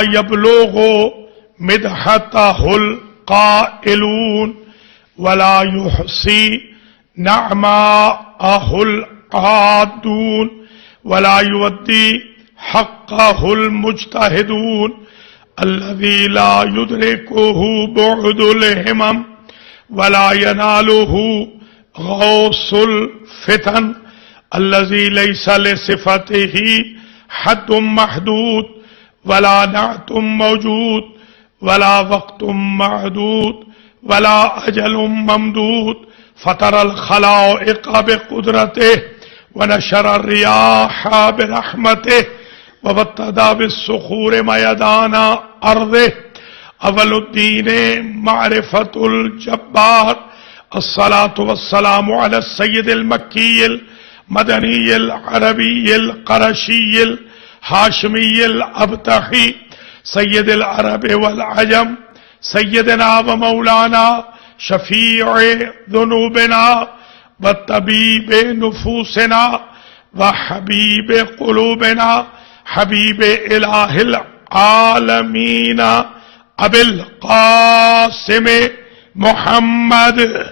يبلغ مدحته القائلون ولا يحصي نعماءه العادون ولا يودي حقه المجتهدون الذي لا يدركه بعد الهمم ولا يناله غوص الفتن الذي ليس لصفته حد محدود ولا نعت موجود ولا وقت معدود ولا أجل ممدود فطر الخلائق بقدرته ونشر الرياح برحمته وابتدى بالصخور ميدان أرضه أول الدين معرفة الجبار الصلاة والسلام على السيد المكي المدني العربي القرشي الهاشمي الأبتحي سيد العرب والعجم سيدنا ومولانا شفيع ذنوبنا وطبيب نفوسنا وحبيب قلوبنا حبيب إله العالمين أبي القاسم محمد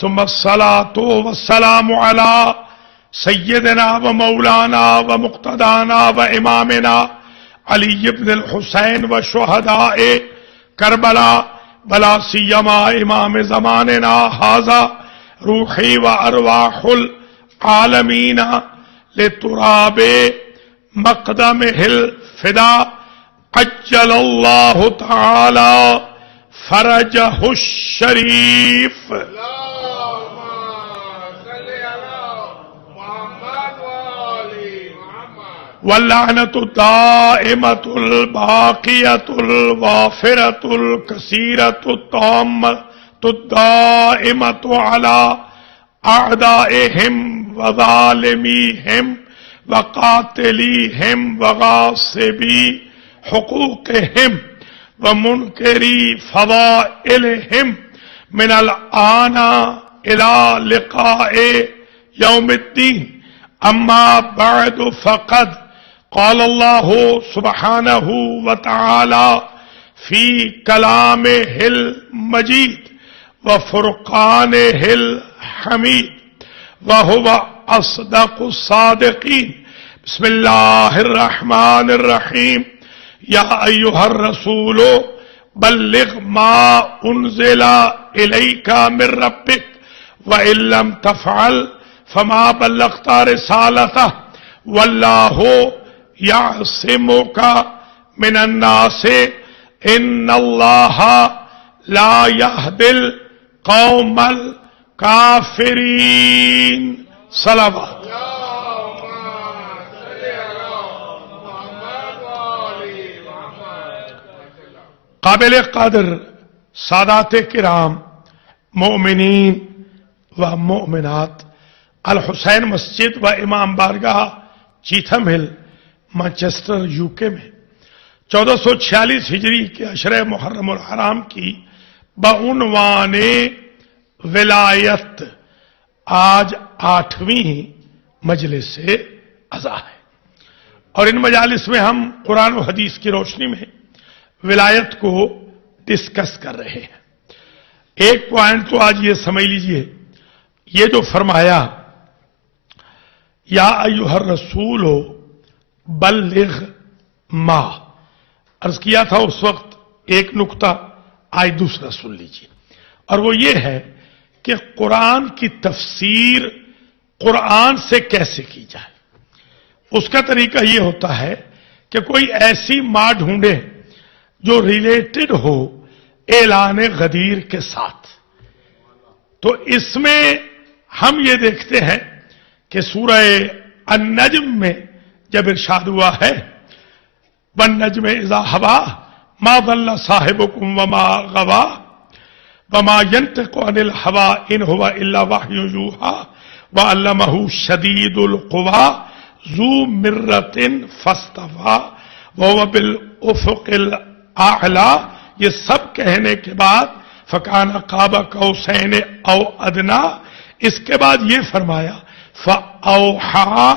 ثم الصلاة والسلام على سيدنا ومولانا ومقتدانا وإمامنا علي بن الحسين وشهداء كربلاء ولا سيما إمام زماننا هذا روحي وأرواح العالمين لتراب مقدمه الفداء عجل الله تعالى فرجه الشريف واللعنة الدائمة الباقية الوافرة الكثيرة التامة الدائمة على أعدائهم وظالميهم وقاتليهم وغاصبي حقوقهم ومنكري فضائلهم من الآن إلى لقاء يوم الدين. أما بعد فقد قال الله سبحانه وتعالى في كلامه المجيد وفرقانه الحميد وهو أصدق الصادقين. بسم الله الرحمن الرحيم. يا أيها الرسول بلغ ما أنزل إليك من ربك وإن لم تفعل فما بلغت رسالته والله يعصمك من الناس إن الله لا يهدي القوم الكافرين. صلوات. قابل قدر سادات کرام مؤمنین و مؤمنات، الحسین مسجد و امام بارگاہ چیتھم ہل مانچسٹر یو کے میں 1446 ہجری کے عشرہ محرم الحرام کی بعنوان ولایت آج 8ویں مجلس عزا ہے، اور ان مجالس میں ہم قرآن و حدیث کی روشنی میں ولایت کو ڈسکس کر رہے ہیں. ایک پوائنٹ تو آج یہ سمجھ لیجئے، یہ جو فرمایا یا ایھا الرسول بلغ ما، عرض کیا تھا اس وقت ایک نقطہ، آج دوسرا سن لیجئے، اور وہ یہ ہے کہ قرآن کی تفسیر قرآن سے کیسے کی جائے. اس کا طریقہ یہ ہوتا ہے کہ کوئی ایسی ماں ڈھونڈے جو ریلیٹڈ ہو اعلان غدیر کے ساتھ. تو اس میں ہم یہ دیکھتے ہیں کہ سورہ النجم میں جب ارشاد ہوا ہے وَالنَّجْمِ إِذَا هَوَىٰ مَا ضَلَّ صَاحِبُكُمْ وَمَا غَوَىٰ وَمَا يَنطِقُ عَنِ الْهَوَىٰ إِنْ هُوَ إِلَّا وَحْيٌ يُوحَىٰ وَعَلَّمَهُ شَدِيدُ الْقُوَىٰ ذُو مِرَّةٍ فَاسْتَوَىٰ وَهُوَ بِالْأُفُقِ الْأَعْلَىٰ. یہ سب کہنے کے بعد فَكَانَ قَابَ قَوْسَيْنِ أَوْ أَدْنَىٰ، اس کے بعد یہ فرمایا فأوحى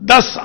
10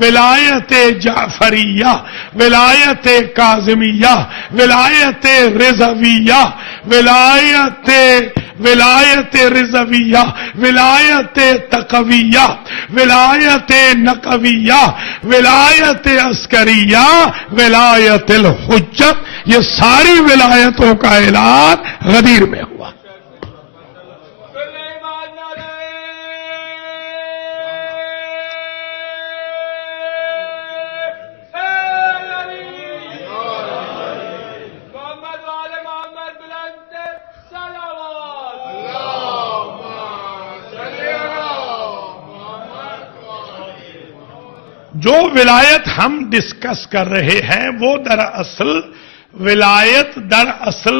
ولایت جعفریہ، ولایت کاظمیہ، ولایت رضویہ، ولایت رضویہ، ولایت تقویہ، ولایت نقویہ، ولایت عسکریہ، ولایت الحجت، یہ ساری ولایتوں کا اعلان غدیر میں ہوا۔ جو ولایت ہم ڈسکس کر رہے ہیں وہ ولایت دراصل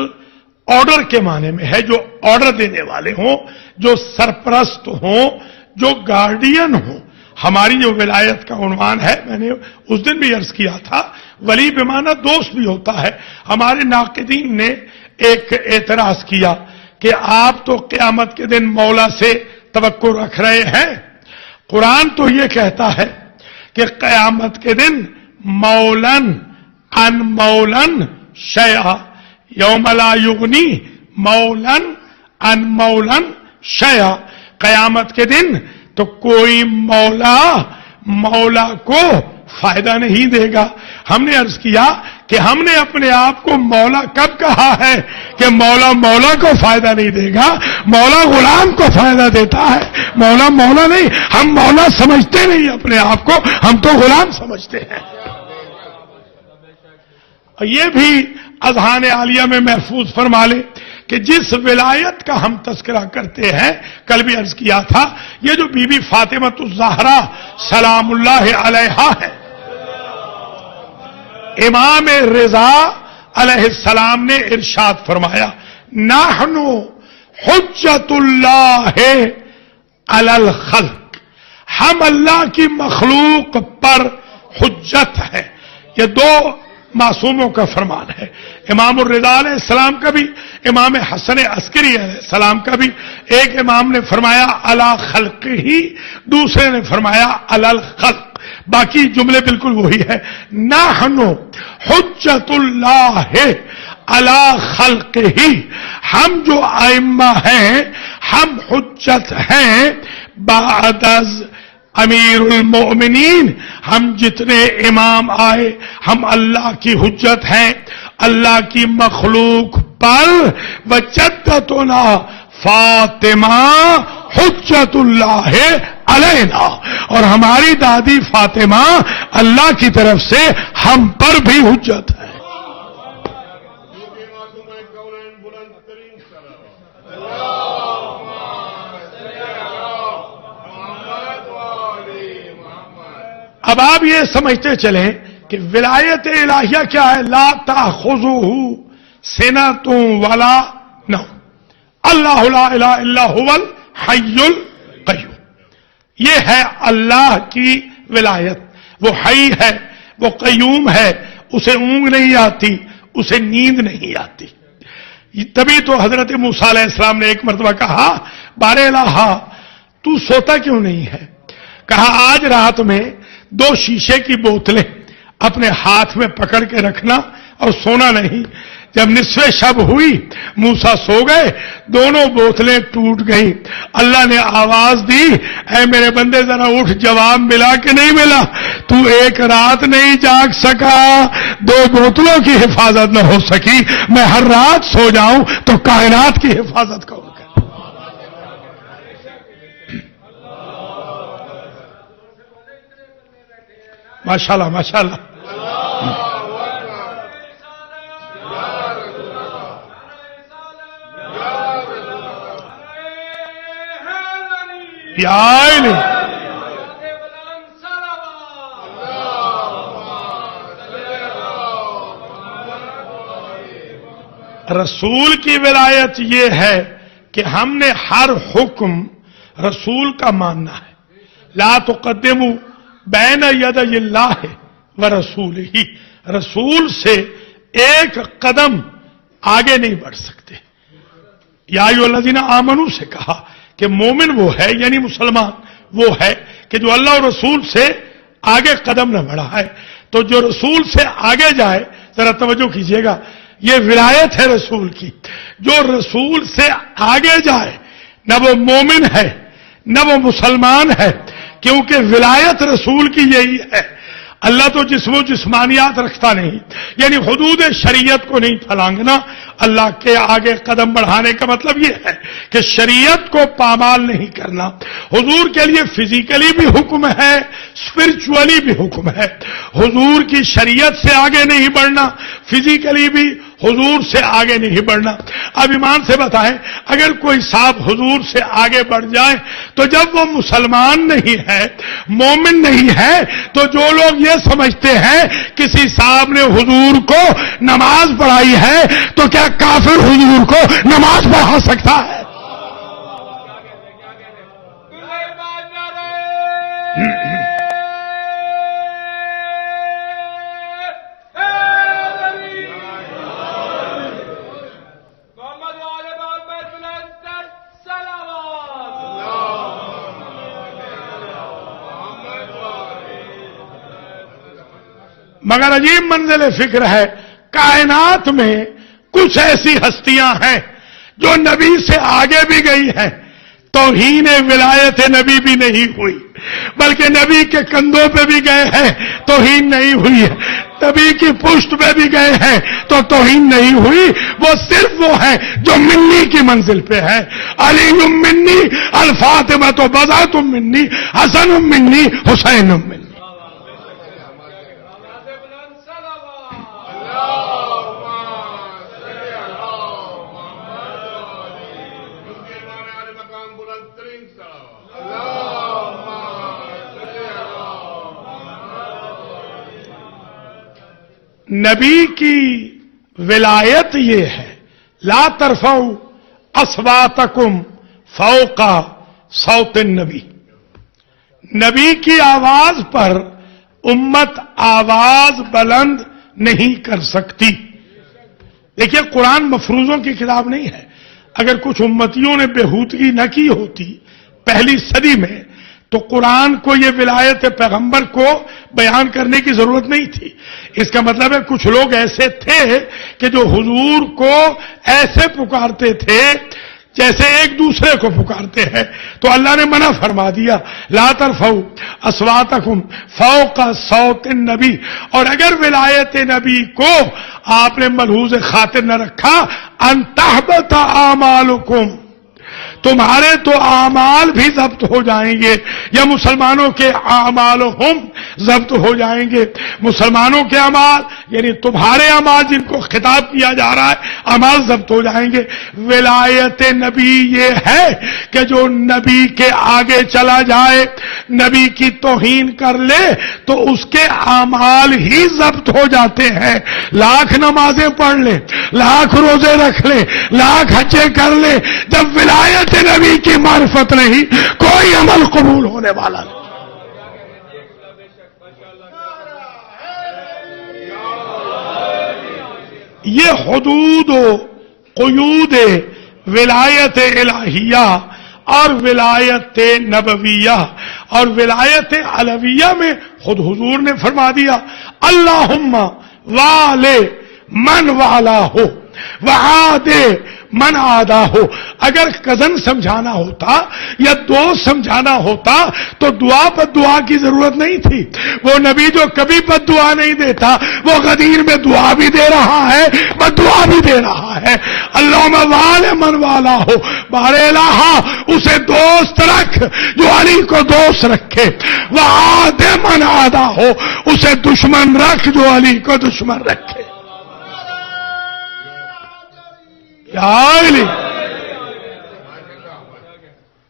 آرڈر کے معنی میں ہے، جو آرڈر دینے والے ہوں، جو سرپرست ہوں، جو گارڈین ہوں۔ ہماری جو ولایت کا عنوان ہے، میں نے اس دن بھی عرض کیا تھا، ولی بمعنی دوست بھی ہوتا ہے۔ ہمارے ناقدین نے ایک اعتراض کیا کہ آپ تو قیامت کے دن مولا سے توقع رکھ رہے ہیں، قرآن تو یہ کہتا ہے کہ قیامت کے دن مولن ان مولن شیئا، یوم لا یغنی مولن ان مولن شیئا، قیامت کے دن تو کوئی مولا کو فائدہ نہیں دے گا۔ ہم نے عرض کیا کہ ہم نے اپنے آپ کو مولا کب کہا ہے کہ مولا کو فائدہ نہیں دے گا، مولا غلام کو فائدہ دیتا ہے، مولا نہیں، ہم مولا سمجھتے نہیں اپنے آپ کو، ہم تو غلام سمجھتے ہیں۔ اور یہ بھی اذہان عالیہ میں محفوظ فرما لیں کہ جس ولایت کا ہم تذکرہ کرتے ہیں، کل بھی عرض کیا تھا، یہ جو بی بی فاطمہ الزہرا سلام اللہ علیہا ہے، امام رضا علیہ السلام نے ارشاد فرمایا، نحن حجت اللہ علی الخلق، ہم اللہ کی مخلوق پر حجت ہے۔ یہ دو معصوموں کا فرمان ہے، امام الرضا علیہ السلام کا بھی، امام حسن عسکری علیہ السلام کا بھی۔ ایک امام نے فرمایا علی خلق ہی، دوسرے نے فرمایا علی الخلق، باقی جملے بالکل وہی ہے۔ نحن حجت اللہ علی خلق ہی، ہم جو ائمہ ہیں ہم حجت ہیں بعد از امیر المؤمنین، ہم جتنے امام آئے ہم اللہ کی حجت ہیں اللہ کی مخلوق پر۔ وجدتنا فاطمہ حجت اللہ علینا، اور ہماری دادی فاطمہ اللہ کی طرف سے ہم پر بھی حجت ہے۔ اب آپ یہ سمجھتے چلیں کہ ولایت الہیہ کیا ہے؟ لا تأخذہ سنۃ ولا نوم، اللہ لا الہ الا هو الحی القیوم، یہ ہے اللہ کی ولایت۔ وہ حی ہے، وہ قیوم ہے، اسے اونگ نہیں آتی، اسے نیند نہیں آتی۔ تبھی تو حضرت موسیٰ علیہ السلام نے ایک مرتبہ کہا، بار الہ تو سوتا کیوں نہیں ہے؟ کہا آج رات میں 2 شیشے کی بوتلیں اپنے ہاتھ میں پکڑ کے رکھنا اور سونا نہیں۔ جب نصف شب ہوئی موسیٰ سو گئے، دونوں بوتلیں ٹوٹ گئیں۔ اللہ نے آواز دی، اے میرے بندے ذرا اٹھ، جواب ملا کہ نہیں ملا؟ تو ایک رات نہیں جاگ سکا، 2 بوتلوں کی حفاظت نہ ہو سکی، میں ہر رات سو جاؤں تو کائنات کی حفاظت کون کرے؟ ماشاءاللہ ماشاءاللہ۔ رسول کی ولایت یہ ہے کہ ہم نے ہر حکم رسول کا ماننا ہے۔ لا تقدموا بین یدی اللہ ورسولہ، رسول سے ایک قدم آگے نہیں بڑھ سکتے۔ یا ایھا الذین آمنوا سے کہا کہ مومن وہ ہے، یعنی مسلمان وہ ہے کہ جو اللہ اور رسول سے آگے قدم نہ بڑھائے. تو جو رسول سے آگے جائے، ذرا توجہ کیجئے گا، یہ ولایت ہے رسول کی. جو رسول سے آگے جائے نہ وہ مومن ہے نہ وہ مسلمان ہے، کیونکہ ولایت رسول کی یہی ہے. اللہ تو جسم و جسمانیات رکھتا نہیں، یعنی حدود شریعت کو نہیں پھلانگنا. اللہ کے آگے قدم بڑھانے کا مطلب یہ ہے کہ شریعت کو پامال نہیں کرنا. حضور کے لیے فزیکلی بھی حکم ہے، اسپرچولی بھی حکم ہے. حضور کی شریعت سے آگے نہیں بڑھنا، فزیکلی بھی حضور سے آگے نہیں بڑھنا. اب ایمان سے بتائیں، اگر کوئی صاحب حضور سے آگے بڑھ جائے تو جب وہ مسلمان نہیں ہے، مومن نہیں ہے، تو جو لوگ یہ سمجھتے ہیں کسی صاحب نے حضور کو نماز پڑھائی ہے تو کیا کافر حضور کو نماز پڑھا سکتا ہے؟ مگر عجیب منزل فکر ہے، کائنات میں کچھ ایسی ہستیاں ہیں جو نبی سے آگے بھی گئی ہیں، توہین ولایت نبی بھی نہیں ہوئی، بلکہ نبی کے کندھوں پہ بھی گئے ہیں، توہین نہیں ہوئی ہے. نبی کی پشت پہ بھی گئے ہیں تو توہین نہیں ہوئی. وہ صرف وہ ہے جو منی کی منزل پہ ہے. علی منی، الفاطمہ بضعۃ منی، حسن منی، حسین منی. نبی کی ولایت یہ ہے، لا ترفعوا اصواتکم فوق صوت النبی. نبی کی آواز پر امت آواز بلند نہیں کر سکتی. دیکھیے، قرآن مفروضوں کی کتاب نہیں ہے. اگر کچھ امتیوں نے بےہودگی نہ کی ہوتی پہلی صدی میں تو قرآن کو یہ ولایت پیغمبر کو بیان کرنے کی ضرورت نہیں تھی. اس کا مطلب ہے کچھ لوگ ایسے تھے کہ جو حضور کو ایسے پکارتے تھے جیسے ایک دوسرے کو پکارتے ہیں. تو اللہ نے منع فرما دیا، لا ترفعوا اصواتکم فوق صوت النبی. اور اگر ولایت نبی کو آپ نے ملحوظ خاطر نہ رکھا، ان تحبط اعمالکم، تمہارے تو اعمال بھی ضبط ہو جائیں گے، یا مسلمانوں کے اعمال ہم ضبط ہو جائیں گے. مسلمانوں کے اعمال یعنی تمہارے اعمال جن کو خطاب کیا جا رہا ہے، اعمال ضبط ہو جائیں گے. ولایت نبی یہ ہے کہ جو نبی کے آگے چلا جائے، نبی کی توہین کر لے تو اس کے اعمال ہی ضبط ہو جاتے ہیں. لاکھ نمازیں پڑھ لے، لاکھ روزے رکھ لے، لاکھ حجیں کر لے، جب ولایت نبی کی معرفت نہیں، کوئی عمل قبول ہونے والا نہیں. یہ حدود و قیود ولایت الہیہ اور ولایت نبویہ اور ولایت علویہ میں خود حضور نے فرما دیا، اللہم والے من والا ہو وعادے من آدھا ہو. اگر کزن سمجھانا ہوتا یا دوست سمجھانا ہوتا تو دعا پر دعا کی ضرورت نہیں تھی. وہ نبی جو کبھی بد دعا نہیں دیتا، وہ غدیر میں دعا بھی دے رہا ہے، بد دعا بھی دے رہا ہے. اللہم والے من والا ہو، بار الہ اسے دوست رکھ جو علی کو دوست رکھے، وعاد من آدھا ہو، اسے دشمن رکھ جو علی کو دشمن رکھے.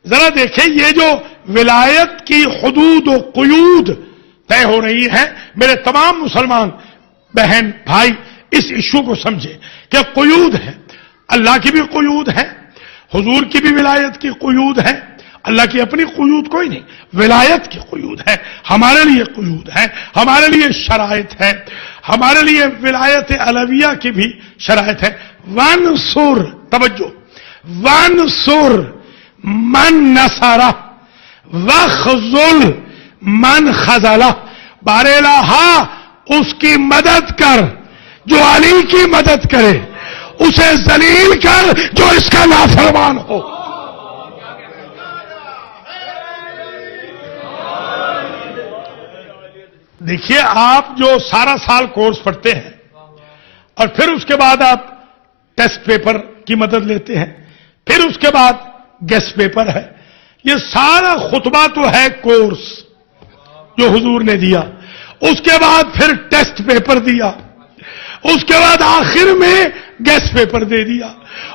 ذرا دیکھیں، یہ جو ولایت کی حدود و قیود طے ہو رہی ہے، میرے تمام مسلمان بہن بھائی اس ایشو کو سمجھیں کہ قیود ہے. اللہ کی بھی قیود ہے، حضور کی بھی ولایت کی قیود ہے. اللہ کی اپنی قیود کوئی نہیں، ولایت کی قیود ہے. ہمارے لیے قیود ہے، ہمارے لیے شرائط ہے، ہمارے لیے ولایت علویہ کی بھی شرائط ہے. وانصر، توجہ، وانصر من نصرہ وخذل من خذلہ. بارے ہاں اس کی مدد کر جو علی کی مدد کرے، اسے ذلیل کر جو اس کا نافرمان ہو۔ دیکھیے، آپ جو سارا سال کورس پڑھتے ہیں اور پھر اس کے بعد آپ ٹیسٹ پیپر کی مدد لیتے ہیں، پھر اس کے بعد گیسٹ پیپر ہے، یہ سارا خطبہ تو ہے کورس جو حضور نے دیا، اس کے بعد پھر ٹیسٹ پیپر دیا، اس کے بعد آخر میں گیسٹ پیپر دے دیا،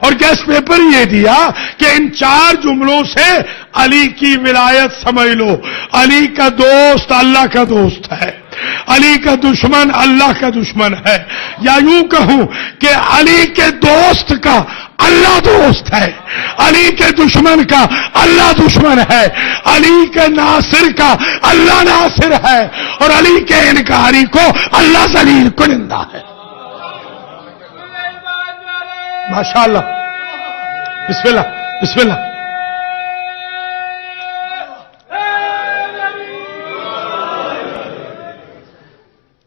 اور گیسٹ پیپر یہ دیا کہ ان 4 جملوں سے علی کی ولایت سمجھ لو، علی کا دوست اللہ کا دوست ہے، علی کا دشمن اللہ کا دشمن ہے، یا یوں کہوں کہ علی کے دوست کا اللہ دوست ہے، علی کے دشمن کا اللہ دشمن ہے، علی کے ناصر کا اللہ ناصر ہے، اور علی کے انکاری کو اللہ ذلیل کنندہ ہے۔ ماشاءاللہ، بسم اللہ بسم اللہ۔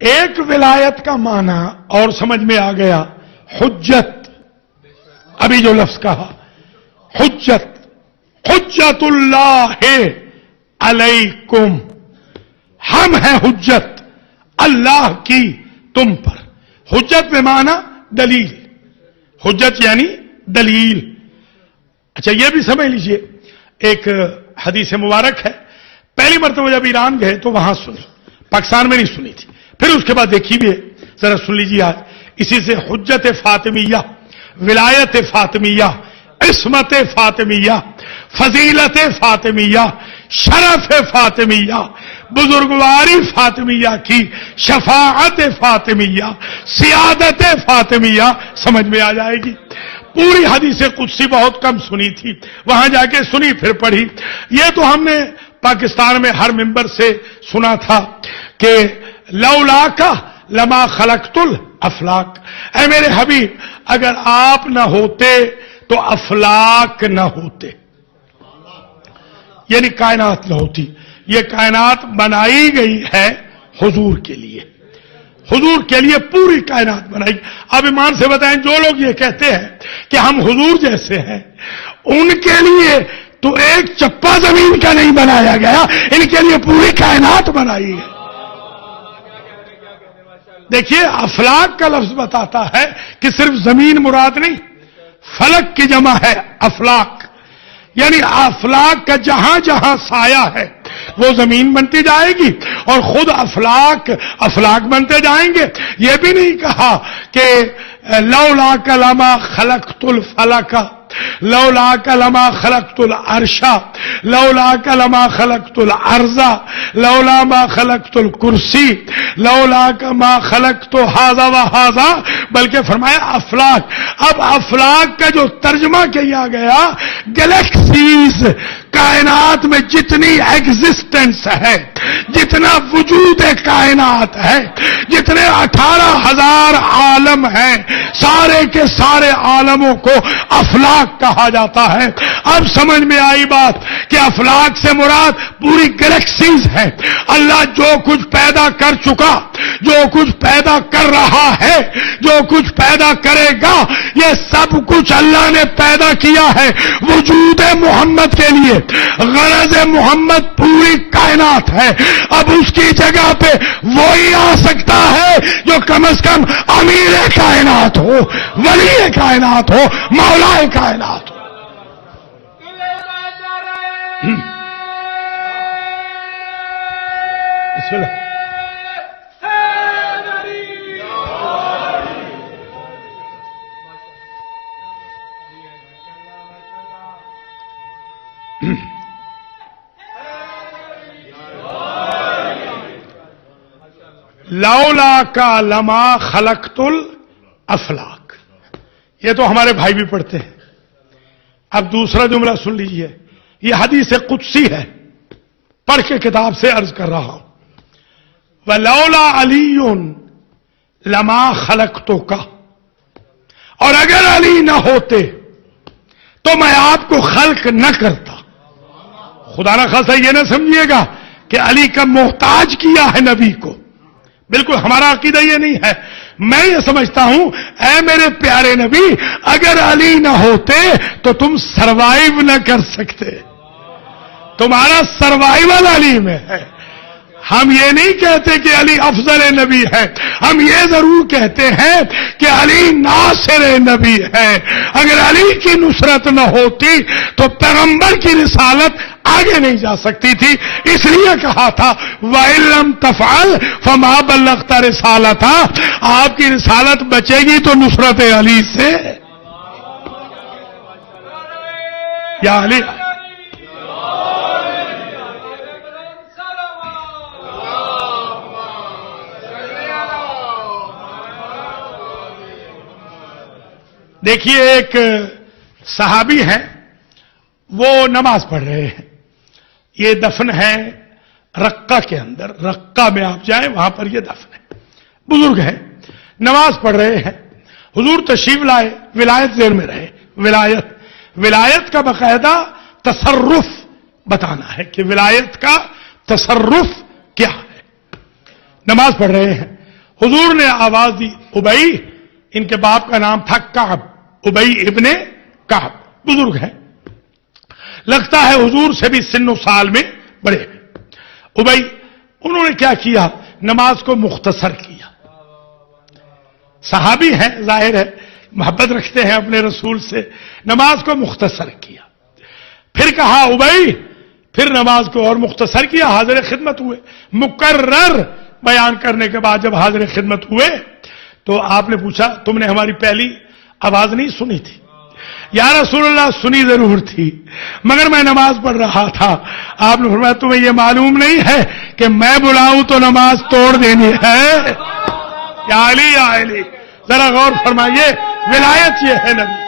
ایک ولایت کا معنی اور سمجھ میں آ گیا، حجت، ابھی جو لفظ کہا حجت، حجت اللہ علیکم، ہم ہیں حجت اللہ کی تم پر۔ حجت میں معنی دلیل، حجت یعنی دلیل۔ اچھا یہ بھی سمجھ لیجئے، ایک حدیث مبارک ہے، پہلی مرتبہ جب ایران گئے تو وہاں سنی، پاکستان میں نہیں سنی تھی، پھر اس کے بعد دیکھی بھی ہے، ذرا سن لیجیے آج۔ اسی سے حجت فاطمیہ، ولایت فاطمیہ، عصمت فاطمیہ، فضیلت فاطمیہ، شرف فاطمیہ، بزرگواری فاطمیہ کی شفاعت فاطمیہ، سیادت فاطمیہ سمجھ میں آ جائے گی۔ پوری حدیث قدسی بہت کم سنی تھی، وہاں جا کے سنی، پھر پڑھی۔ یہ تو ہم نے پاکستان میں ہر ممبر سے سنا تھا کہ لولاک لما خلقت الافلاک، اے میرے حبیب اگر آپ نہ ہوتے تو افلاک نہ ہوتے، یعنی کائنات نہ ہوتی۔ یہ کائنات بنائی گئی ہے حضور کے لیے، حضور کے لیے پوری کائنات بنائی۔ اب ایمان سے بتائیں، جو لوگ یہ کہتے ہیں کہ ہم حضور جیسے ہیں، ان کے لیے تو ایک چپا زمین کا نہیں بنایا گیا، ان کے لیے پوری کائنات بنائی ہے۔ دیکھیے، افلاک کا لفظ بتاتا ہے کہ صرف زمین مراد نہیں، فلک کی جمع ہے افلاک، یعنی افلاک کا جہاں جہاں سایہ ہے وہ زمین بنتی جائے گی، اور خود افلاک بنتے جائیں گے۔ یہ بھی نہیں کہا کہ لولاک لما خلقت الفلک، لولاک لما خلقت العرش، لولاک لما خلقت الارض، لولا ما خلقت الکرسی، لولاک ما خلقت هذا وهذا، بلکہ فرمایا افلاک۔ اب افلاک کا جو ترجمہ کیا گیا، گلیکسیز، کائنات میں جتنی ایگزسٹنس ہے، جتنا وجود کائنات ہے، جتنے 18,000 عالم ہیں، سارے کے سارے عالموں کو افلاک کہا جاتا ہے۔ اب سمجھ میں آئی بات کہ افلاک سے مراد پوری گلیکسیز ہے۔ اللہ جو کچھ پیدا کر چکا، جو کچھ پیدا کر رہا ہے، جو کچھ پیدا کرے گا، یہ سب کچھ اللہ نے پیدا کیا ہے وجود محمد کے لیے۔ غرض محمد پوری کائنات ہے۔ اب اس کی جگہ پہ وہی آ سکتا ہے جو کم از کم امیر کائنات ہو، ولی کائنات ہو، مولا کائنات ہو۔ بسم اللہ۔ لولا کا لما خلقت الافلاک، یہ تو ہمارے بھائی بھی پڑھتے ہیں۔ اب دوسرا جملہ سن لیجئے، یہ حدیث قدسی ہے، پڑھ کے کتاب سے عرض کر رہا ہوں۔ وَلَوْلَا عَلِيٌّ لَمَا خَلَقْتُكَ، اور اگر علی نہ ہوتے تو میں آپ کو خلق نہ کرتا۔ خدا نہ خاصا یہ نہ سمجھیے گا کہ علی کا محتاج کیا ہے نبی کو. بالکل ہمارا عقیدہ یہ نہیں ہے. میں یہ سمجھتا ہوں اے میرے پیارے نبی اگر علی نہ ہوتے تو تم سروائیو نہ کر سکتے. تمہارا سروائیول علی میں ہے. ہم یہ نہیں کہتے کہ علی افضل نبی ہے, ہم یہ ضرور کہتے ہیں کہ علی ناصر نبی ہے. اگر علی کی نصرت نہ ہوتی تو پیغمبر کی رسالت آگے نہیں جا سکتی تھی. اس لیے کہا تھا وَإِن لَّمْ تَفْعَلْ فَمَا بَلَّغْتَ رِسَالَتَهْ. آپ کی رسالت بچے گی تو نصرت علی سے. یا علی دیکھیے ایک صحابی ہیں وہ نماز پڑھ رہے ہیں. یہ دفن ہے رقہ کے اندر. رقہ میں آپ جائیں وہاں پر یہ دفن ہے. بزرگ ہیں نماز پڑھ رہے ہیں. حضور تشریف لائے. ولایت ذہن میں رہے. ولایت کا باقاعدہ تصرف بتانا ہے کہ ولایت کا تصرف کیا ہے. نماز پڑھ رہے ہیں. حضور نے آواز دی. ابئی, ان کے باپ کا نام تھا کعب, ابئی ابن کعب, بزرگ ہیں. لگتا ہے حضور سے بھی سن و سال میں بڑے ہیں. ابئی انہوں نے کیا کیا, نماز کو مختصر کیا. صحابی ہیں, ظاہر ہے محبت رکھتے ہیں اپنے رسول سے. نماز کو مختصر کیا. پھر کہا ابئی, پھر نماز کو اور مختصر کیا. حاضر خدمت ہوئے. مکرر بیان کرنے کے بعد جب حاضر خدمت ہوئے تو آپ نے پوچھا تم نے ہماری پہلی آواز نہیں سنی تھی؟ یا رسول اللہ سنی ضرور تھی مگر میں نماز پڑھ رہا تھا. آپ نے فرمایا تمہیں یہ معلوم نہیں ہے کہ میں بلاؤں تو نماز توڑ دینی ہے. یا علی ذرا غور فرمائیے, ولایت یہ ہے نبی.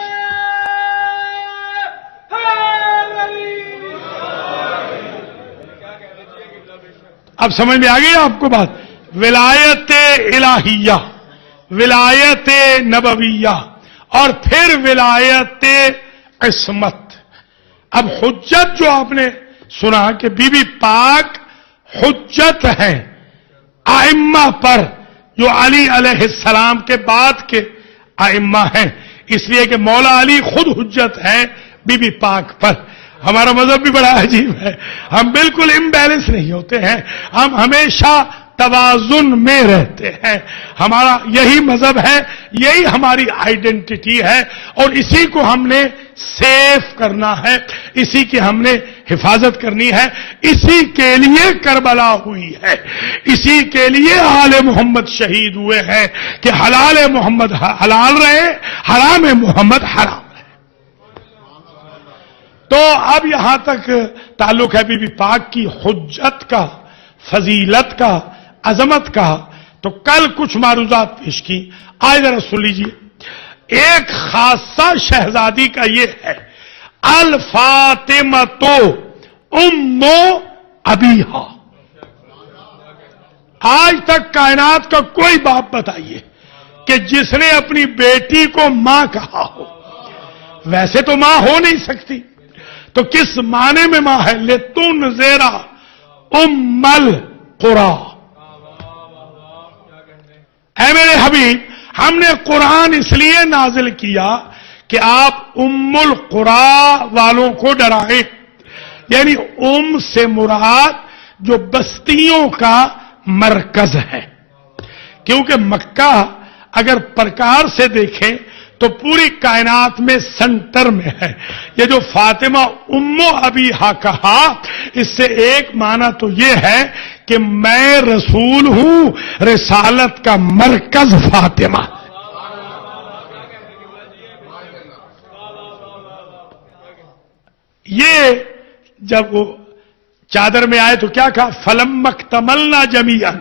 اب سمجھ میں آ گئی آپ کو بات. ولایت الہیہ, ولایت نبویہ, اور پھر ولایت عصمت. اب حجت جو آپ نے سنا کہ بی بی پاک حجت ہے ائمہ پر, جو علی علیہ السلام کے بعد کے ائمہ ہیں, اس لیے کہ مولا علی خود حجت ہے بی بی پاک پر. ہمارا مذہب بھی بڑا عجیب ہے, ہم بالکل امبیلنس نہیں ہوتے ہیں, ہم ہمیشہ توازن میں رہتے ہیں. ہمارا یہی مذہب ہے, یہی ہماری آئیڈینٹی ہے, اور اسی کو ہم نے سیف کرنا ہے, اسی کی ہم نے حفاظت کرنی ہے. اسی کے لیے کربلا ہوئی ہے, اسی کے لیے آل محمد شہید ہوئے ہیں کہ حلال محمد حلال رہے, حرام محمد حرام رہے. تو اب یہاں تک تعلق ہے بی بی پاک کی حجت کا, فضیلت کا, عظمت کا. تو کل کچھ معروضات پیش کی, آج ذرا سن لیجیے. ایک خاصہ شہزادی کا یہ ہے الفاطمہ تو ام ابیہا. آج تک کائنات کا کوئی باپ بتائیے کہ جس نے اپنی بیٹی کو ماں کہا ہو. ویسے تو ماں ہو نہیں سکتی, تو کس معنی میں ماں ہے؟ لتنذر ام القری. اے میرے حبیب, ہم نے قرآن اس لیے نازل کیا کہ آپ ام القری والوں کو ڈرائیں. یعنی ام سے مراد جو بستیوں کا مرکز ہے, کیونکہ مکہ اگر پرکار سے دیکھیں تو پوری کائنات میں سنٹر میں ہے. یہ جو فاطمہ ام ابیہا کہا, اس سے ایک معنی تو یہ ہے کہ میں رسول ہوں, رسالت کا مرکز فاطمہ. یہ جب وہ چادر میں آئے تو کیا کہا؟ فلما اکتملنا جمیعا,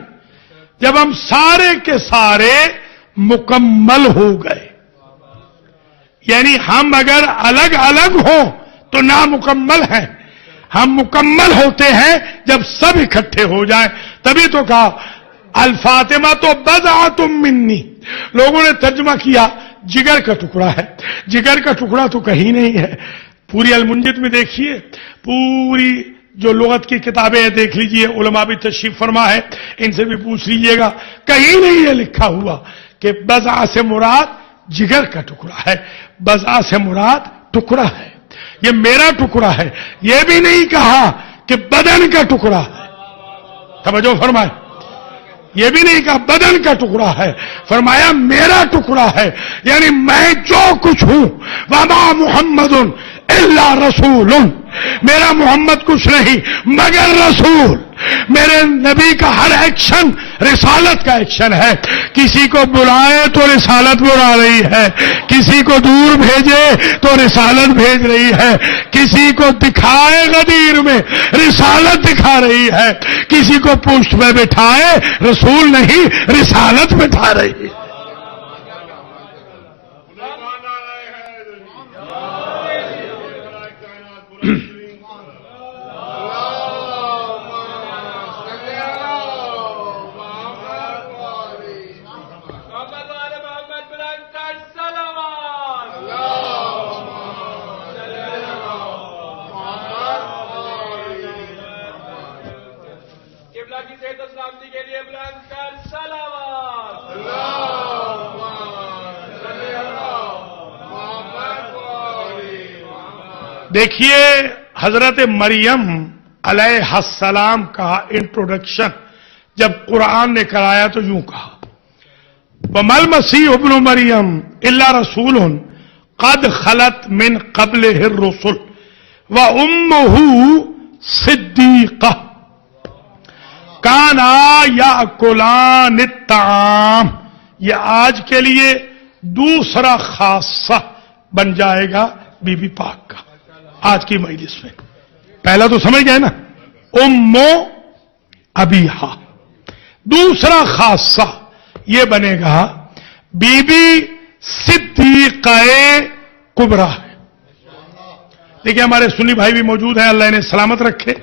جب ہم سارے کے سارے مکمل ہو گئے. یعنی ہم اگر الگ الگ ہوں تو نامکمل ہیں, ہم مکمل ہوتے ہیں جب سب اکٹھے ہو جائیں. تبھی تو کہا الفاطمہ تو بضعۃ منی. لوگوں نے ترجمہ کیا جگر کا ٹکڑا ہے. جگر کا ٹکڑا تو کہیں نہیں ہے. پوری المنجد میں دیکھیے, پوری جو لغت کی کتابیں ہیں دیکھ لیجئے، علماء بھی تشریف فرما ہے، ان سے بھی پوچھ لیجئے گا، کہیں نہیں یہ لکھا ہوا کہ بضع سے مراد جگر کا ٹکڑا ہے، بضع سے مراد ٹکڑا ہے، یہ میرا ٹکڑا ہے، یہ بھی نہیں کہا کہ بدن کا ٹکڑا ہے، توجہ فرمائے، یہ بھی نہیں کہا بدن کا ٹکڑا ہے، فرمایا میرا ٹکڑا ہے، یعنی میں جو کچھ ہوں، وما محمد الا رسول، میرا محمد کچھ نہیں مگر رسول، میرے نبی کا ہر ایکشن رسالت کا ایکشن ہے، کسی کو بلائے تو رسالت بلا رہی ہے، کسی کو دور بھیجے تو رسالت بھیج رہی ہے، کسی کو دکھائے غدیر میں رسالت دکھا رہی ہے، کسی کو پشت میں بٹھائے رسول نہیں رسالت بٹھا رہی ہے۔ دیکھیے حضرت مریم علیہ السلام کا انٹروڈکشن جب قرآن نے کرایا تو یوں کہا، وَمَا الْمَسِيحُ ابْنُ مَرْيَمَ إِلَّا رَسُولٌ قَدْ خَلَتْ مِنْ قَبْلِهِ الرُّسُلُ وَأُمُّهُ صِدِّيقَةٌ كَانَا يَأْكُلَانِ الطَّعَامَ۔ یہ آج کے لیے دوسرا خاصہ بن جائے گا بی بی پاک کا آج کی مجلس میں۔ پہلا تو سمجھ گئے نا، امو ابیہا، دوسرا خاصہ یہ بنے گا بی بی صدیقہ کبریٰ ہے۔ دیکھیں ہمارے سنی بھائی بھی موجود ہیں، اللہ انہیں سلامت رکھے،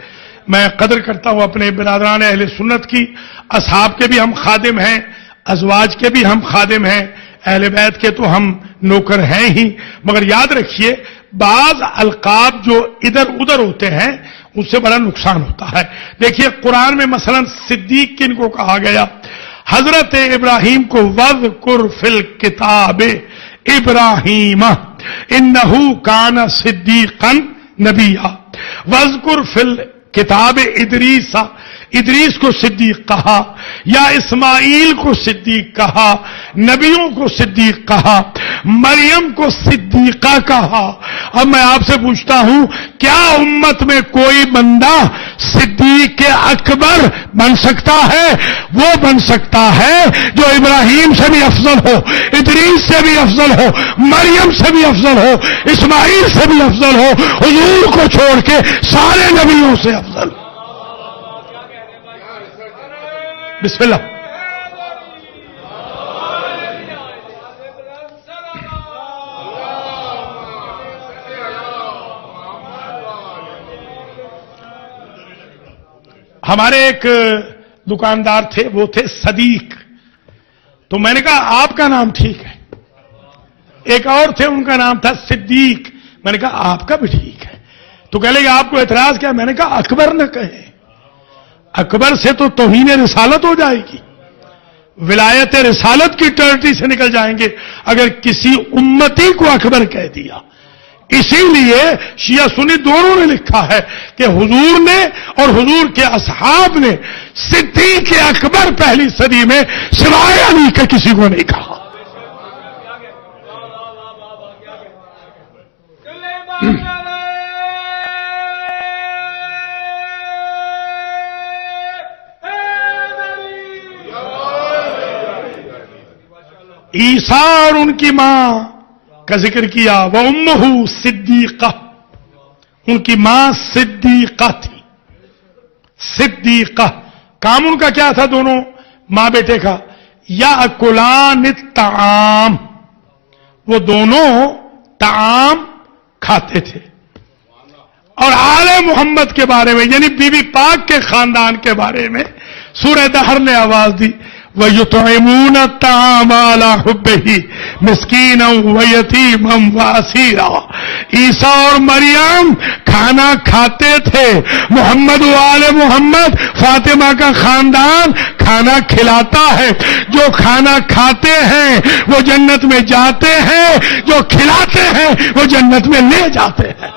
میں قدر کرتا ہوں اپنے برادران اہل سنت کی، اصحاب کے بھی ہم خادم ہیں، ازواج کے بھی ہم خادم ہیں، اہل بیت کے تو ہم نوکر ہیں ہی، مگر یاد رکھیے بعض القاب جو ادھر ادھر ہوتے ہیں اس سے بڑا نقصان ہوتا ہے۔ دیکھیے قرآن میں مثلا صدیق کن کو کہا گیا؟ حضرت ابراہیم کو وَاذْكُرْ فِي الْكِتَابِ ابراہیم انہو کان صدیقا نبیا، وَاذْكُرْ فِي الْكِتَابِ ادریس، ادریس کو صدیق کہا، یا اسماعیل کو صدیق کہا، نبیوں کو صدیق کہا، مریم کو صدیقہ کہا۔ اب میں آپ سے پوچھتا ہوں کیا امت میں کوئی بندہ صدیق اکبر بن سکتا ہے؟ وہ بن سکتا ہے جو ابراہیم سے بھی افضل ہو، ادریس سے بھی افضل ہو، مریم سے بھی افضل ہو، اسماعیل سے بھی افضل ہو، حضور کو چھوڑ کے سارے نبیوں سے افضل۔ بسم اللہ۔ ہمارے ایک دکاندار تھے، وہ تھے صدیق، تو میں نے کہا آپ کا نام ٹھیک ہے۔ ایک اور تھے ان کا نام تھا صدیق، میں نے کہا آپ کا بھی ٹھیک ہے۔ تو کہہ لے کہ آپ کو اعتراض کیا؟ میں نے کہا اکبر نہ کہیں، اکبر سے تو توہین رسالت ہو جائے گی، ولایت رسالت کی ٹرٹی سے نکل جائیں گے اگر کسی امتی کو اکبر کہہ دیا۔ اسی لیے شیعہ سنی دونوں نے لکھا ہے کہ حضور نے اور حضور کے اصحاب نے صدیق اکبر پہلی صدی میں سوائے علی کے کسی کو نہیں کہا۔ عیسیٰ اور ان کی ماں کا ذکر کیا، وَأُمُّهُ صِدِّيقَةٌ، ان کی ماں صدیقہ تھی۔ صدیقہ کام ان کا کیا تھا دونوں ماں بیٹے کا؟ یأکلان الطعام، وہ دونوں طعام کھاتے تھے۔ اور آل محمد کے بارے میں یعنی بی بی پاک کے خاندان کے بارے میں سورہ دہر نے آواز دی، وَيُطْعِمُونَ الطَّعَامَ عَلَى حُبِّهِ مِسْكِينًا وَيَتِيمًا وَأَسِيرًا. عیسیٰ اور مریم کھانا کھاتے تھے. محمد و آل محمد فاطمہ کا خاندان کھانا کھلاتا ہے. جو کھانا کھاتے ہیں وہ جنت میں جاتے ہیں, جو کھلاتے ہیں وہ جنت میں لے جاتے ہیں.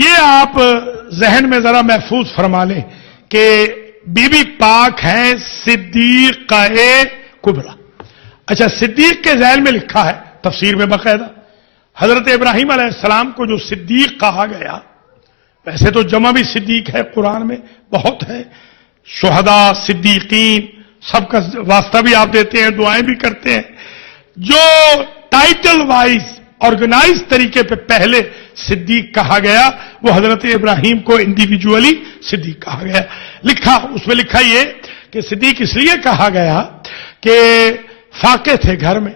یہ آپ ذہن میں ذرا محفوظ فرما لیں کہ بی بی پاک ہیں صدیقہ کبریٰ. اچھا, صدیق کے ذیل میں لکھا ہے تفسیر میں باقاعدہ حضرت ابراہیم علیہ السلام کو جو صدیق کہا گیا, ویسے تو جمع بھی صدیق ہے قرآن میں بہت ہے, شہداء صدیقین سب کا واسطہ بھی آپ دیتے ہیں, دعائیں بھی کرتے ہیں. جو ٹائٹل وائز آرگنائز طریقے پہ پہلے صدیق کہا گیا وہ حضرت ابراہیم کو انڈیویجولی صدیق کہا گیا. لکھا اس میں لکھا یہ کہ صدیق اس لیے کہا گیا کہ فاقے تھے گھر میں.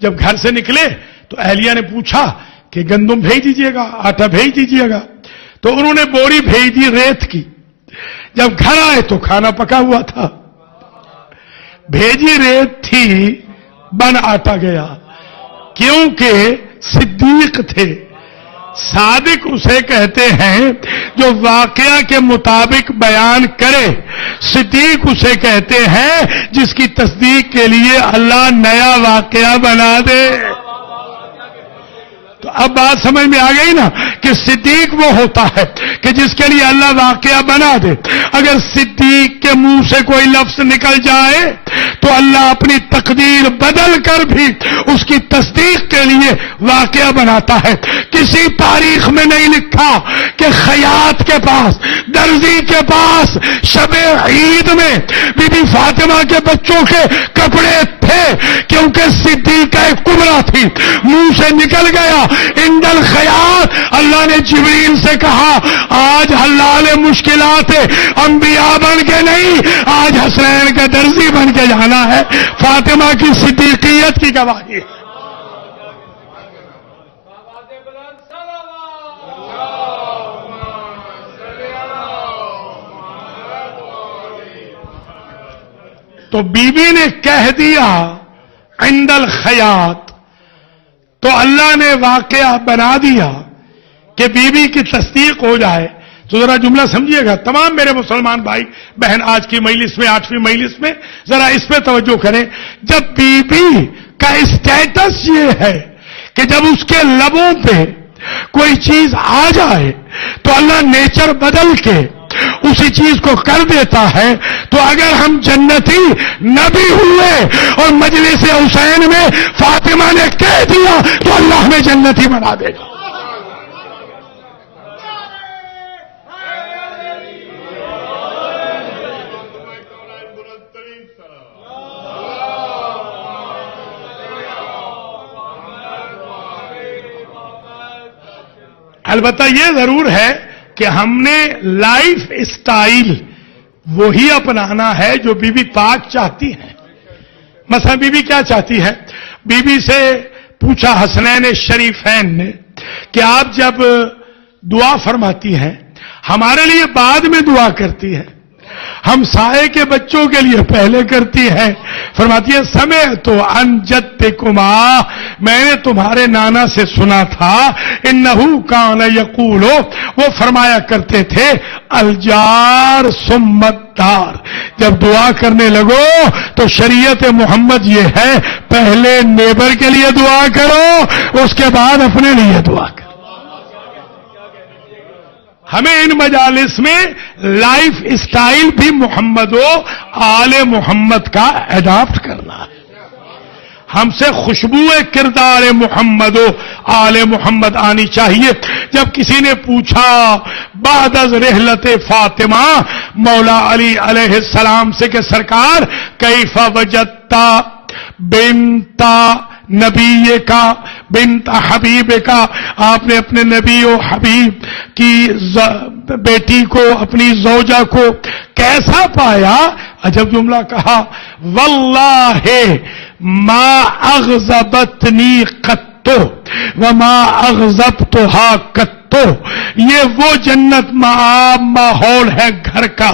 جب گھر سے نکلے تو اہلیہ نے پوچھا کہ گندم بھیج دیجیے گا, آٹا بھیج دیجیے گا, تو انہوں نے بوری بھیج دی ریت کی. جب گھر آئے تو کھانا پکا ہوا تھا, بھیجی ریت تھی بن آٹا گیا. کیونکہ صدیق تھے. صادق اسے کہتے ہیں جو واقعہ کے مطابق بیان کرے. صدیق اسے کہتے ہیں جس کی تصدیق کے لیے اللہ نیا واقعہ بنا دے. تو اب بات سمجھ میں آ گئی نا کہ صدیق وہ ہوتا ہے کہ جس کے لیے اللہ واقعہ بنا دے. اگر صدیق کے منہ سے کوئی لفظ نکل جائے تو اللہ اپنی تقدیر بدل کر بھی اس کی تصدیق کے لیے واقعہ بناتا ہے. کسی تاریخ میں نہیں لکھا کہ خیاط کے پاس, درزی کے پاس شب عید میں بی بی فاطمہ کے بچوں کے کپڑے تھے, کیونکہ صدیقہ کبریٰ تھی. منہ سے نکل گیا عند الخیاط. اللہ نے جبریل سے کہا آج حلال مشکلات انبیاء بن کے نہیں, آج حسنین کا درزی بن کے جانا ہے. فاطمہ کی صدیقیت کی گواہی ہے. تو بی بی نے کہہ دیا عند الخیاط, تو اللہ نے واقعہ بنا دیا کہ بی بی کی تصدیق ہو جائے. تو ذرا جملہ سمجھیے گا تمام میرے مسلمان بھائی بہن, آج کی مجلس میں 8ویں مجلس میں ذرا اس پہ توجہ کریں. جب بی بی کا اسٹیٹس یہ ہے کہ جب اس کے لبوں پہ کوئی چیز آ جائے تو اللہ نیچر بدل کے اسی چیز کو کر دیتا ہے. تو اگر ہم جنتی نبی ہوئے اور مجلس حسین میں فاطمہ نے کہہ دیا تو اللہ ہمیں جنتی بنا دے گا. البتہ یہ ضرور ہے کہ ہم نے لائف اسٹائل وہی اپنانا ہے جو بی بی پاک چاہتی ہیں. مثلا بی بی کیا چاہتی ہے؟ بی بی سے پوچھا حسنین شریفین نے کہ آپ جب دعا فرماتی ہیں ہمارے لیے بعد میں دعا کرتی ہے, ہم سائے کے بچوں کے لیے پہلے کرتی ہے. فرماتی ہے سمعت عن جدکما, میں نے تمہارے نانا سے سنا تھا, انہ کان یقول, وہ فرمایا کرتے تھے الجار ثم الدار. جب دعا کرنے لگو تو شریعت محمد یہ ہے پہلے نیبر کے لیے دعا کرو, اس کے بعد اپنے لیے دعا کرو. ہمیں ان مجالس میں لائف اسٹائل بھی محمد و آل محمد کا اڈاپٹ کرنا ہے. ہم سے خوشبو کردار محمد و آل محمد آنی چاہیے. جب کسی نے پوچھا بعد از رحلت فاطمہ مولا علی علیہ السلام سے کہ سرکار کیف وجدتا بنتا نبی کا بنت حبیب کا, آپ نے اپنے نبی و حبیب کی بیٹی کو اپنی زوجہ کو کیسا پایا؟ عجب جملہ کہا, واللہ ما اغضبتنی قطو وما اغضبتها قطو، یہ وہ جنت ماحول ہے گھر کا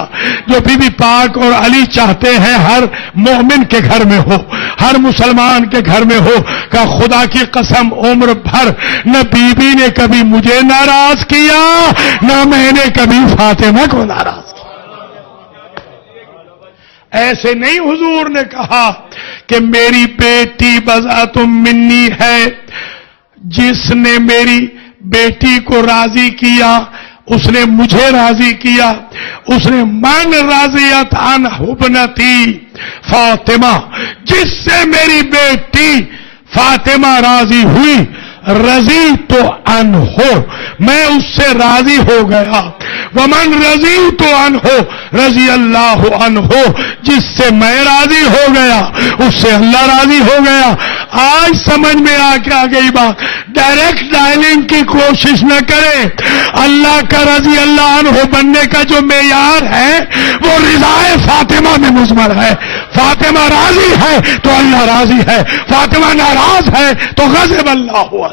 جو بی بی پاک اور علی چاہتے ہیں ہر مومن کے گھر میں ہو، ہر مسلمان کے گھر میں ہو، کہ خدا کی قسم عمر بھر نہ بی بی نے کبھی مجھے ناراض کیا نہ میں نے کبھی فاطمہ کو ناراض کیا۔ ایسے نہیں حضور نے کہا کہ میری بیٹی بضعۃ منی ہے، جس نے میری بیٹی کو راضی کیا اس نے مجھے راضی کیا، اس نے من راضیت عن ابنتی فاطمہ، جس سے میری بیٹی فاطمہ راضی ہوئی، رضی تو ان ہو، میں اس سے راضی ہو گیا، ومن رضی تو ان ہو رضی اللہ عنہ ہو، جس سے میں راضی ہو گیا اس سے اللہ راضی ہو گیا۔ آج سمجھ میں آ گئی بات، ڈائریکٹ ڈائلنگ کی کوشش نہ کریں، اللہ کا رضی اللہ عنہ بننے کا جو معیار ہے وہ رضا فاطمہ میں مضمر ہے۔ فاطمہ راضی ہے تو اللہ راضی ہے، فاطمہ ناراض ہے تو غضب اللہ علیہ۔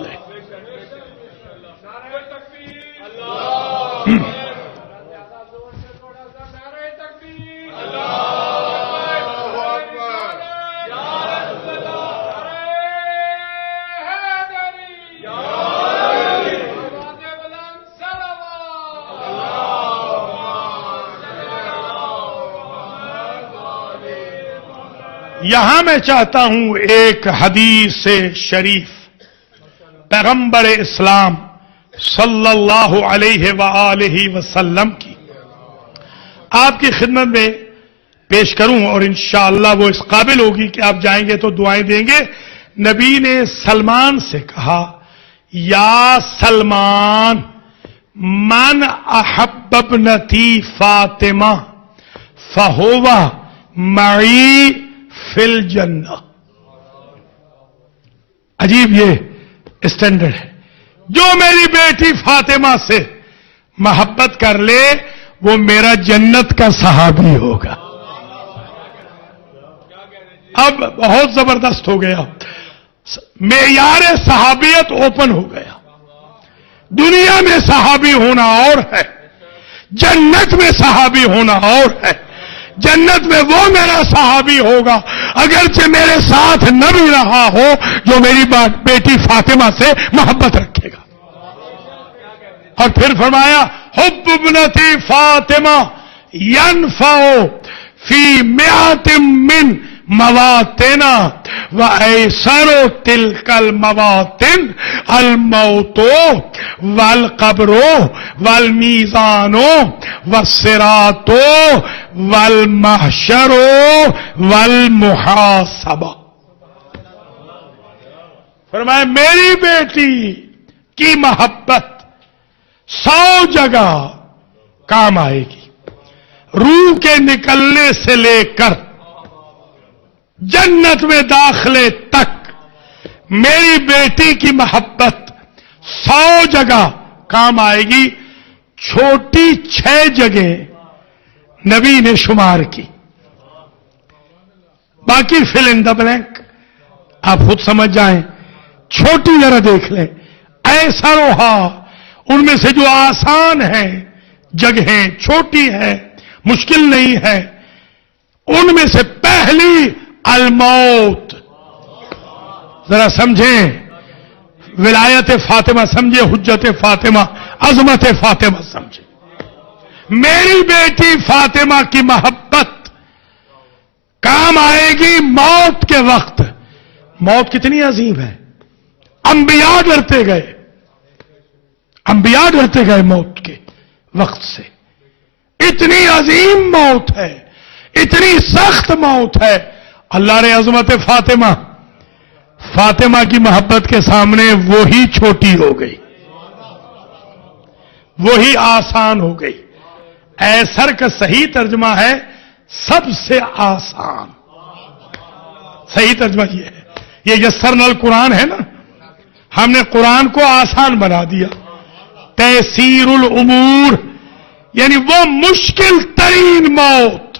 یہاں میں چاہتا ہوں ایک حدیث شریف پیغمبر اسلام صلی اللہ علیہ وآلہ وسلم کی آپ کی خدمت میں پیش کروں، اور انشاءاللہ وہ اس قابل ہوگی کہ آپ جائیں گے تو دعائیں دیں گے۔ نبی نے سلمان سے کہا، یا سلمان من احب ابنتی فاطمہ فہو معی فی الجنہ۔ عجیب یہ اسٹینڈرڈ ہے، جو میری بیٹی فاطمہ سے محبت کر لے وہ میرا جنت کا صحابی ہوگا۔ اب بہت زبردست ہو گیا، معیار صحابیت اوپن ہو گیا۔ دنیا میں صحابی ہونا اور ہے، جنت میں صحابی ہونا اور ہے۔ جنت میں وہ میرا صحابی ہوگا اگرچہ میرے ساتھ نہ بھی رہا ہو جو میری بیٹی فاطمہ سے محبت رکھے گا۔ اور پھر فرمایا، حب ابنتی فاطمہ ینفع فی مئات من مواطن وایسر تلک المواطن الموت والقبر والمیزان والصراط والمحشر والمحاسبہ۔ فرمایا میری بیٹی کی محبت 100 جگہ کام آئے گی، روح کے نکلنے سے لے کر جنت میں داخلے تک میری بیٹی کی محبت 100 جگہ کام آئے گی۔ چھوٹی 6 جگہ نبی نے شمار کی، باقی فل ان دا بلینک آپ خود سمجھ جائیں۔ چھوٹی ذرا دیکھ لیں، ایسا روحا ان میں سے جو آسان ہیں جگہیں، چھوٹی ہیں، مشکل نہیں ہے، ان میں سے پہلی الموت۔ ذرا سمجھیں، ولایت فاطمہ سمجھے، حجت فاطمہ، عظمت فاطمہ سمجھے۔ میری بیٹی فاطمہ کی محبت کام آئے گی موت کے وقت۔ موت کتنی عظیم ہے، انبیاء ڈرتے گئے، انبیاء ڈرتے گئے موت کے وقت سے۔ اتنی عظیم موت ہے، اتنی سخت موت ہے۔ اللہ نے عظمت فاطمہ، فاطمہ کی محبت کے سامنے وہی چھوٹی ہو گئی، وہی آسان ہو گئی۔ ایسر کا صحیح ترجمہ ہے سب سے آسان، صحیح ترجمہ یہ ہے۔ یہ یسرنا القرآن ہے نا، ہم نے قرآن کو آسان بنا دیا۔ تیسیر الامور یعنی وہ مشکل ترین موت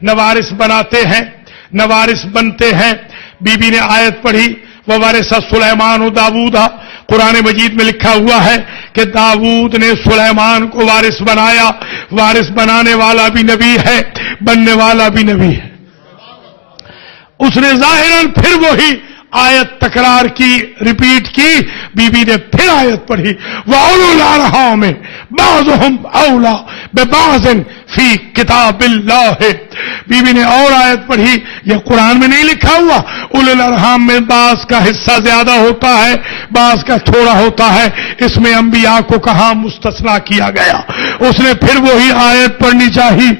نہ وارث بناتے ہیں نہ وارث بنتے ہیں. بی بی نے آیت پڑھی وَوَرِثَ سُلَيْمَانُ داؤد. قرآن مجید میں لکھا ہوا ہے کہ داؤد نے سلیمان کو وارث بنایا. وارث بنانے والا بھی نبی ہے, بننے والا بھی نبی ہے. اس نے ظاہراً پھر وہی آیت تکرار کی, ریپیٹ کی. بی بی نے پھر آیت پڑھی وَأُولُو الْأَرْحَامِ بَعْضُهُمْ أَوْلَىٰ بِبَعْضٍ فِي کتاب اللہ. بی بی نے اور آیت پڑھی. یہ قرآن میں نہیں لکھا ہوا اولو الارحام میں بعض کا حصہ زیادہ ہوتا ہے بعض کا تھوڑا ہوتا ہے. اس میں انبیاء کو کہاں مستثنا کیا گیا. اس نے پھر وہی آیت پڑھنی چاہی.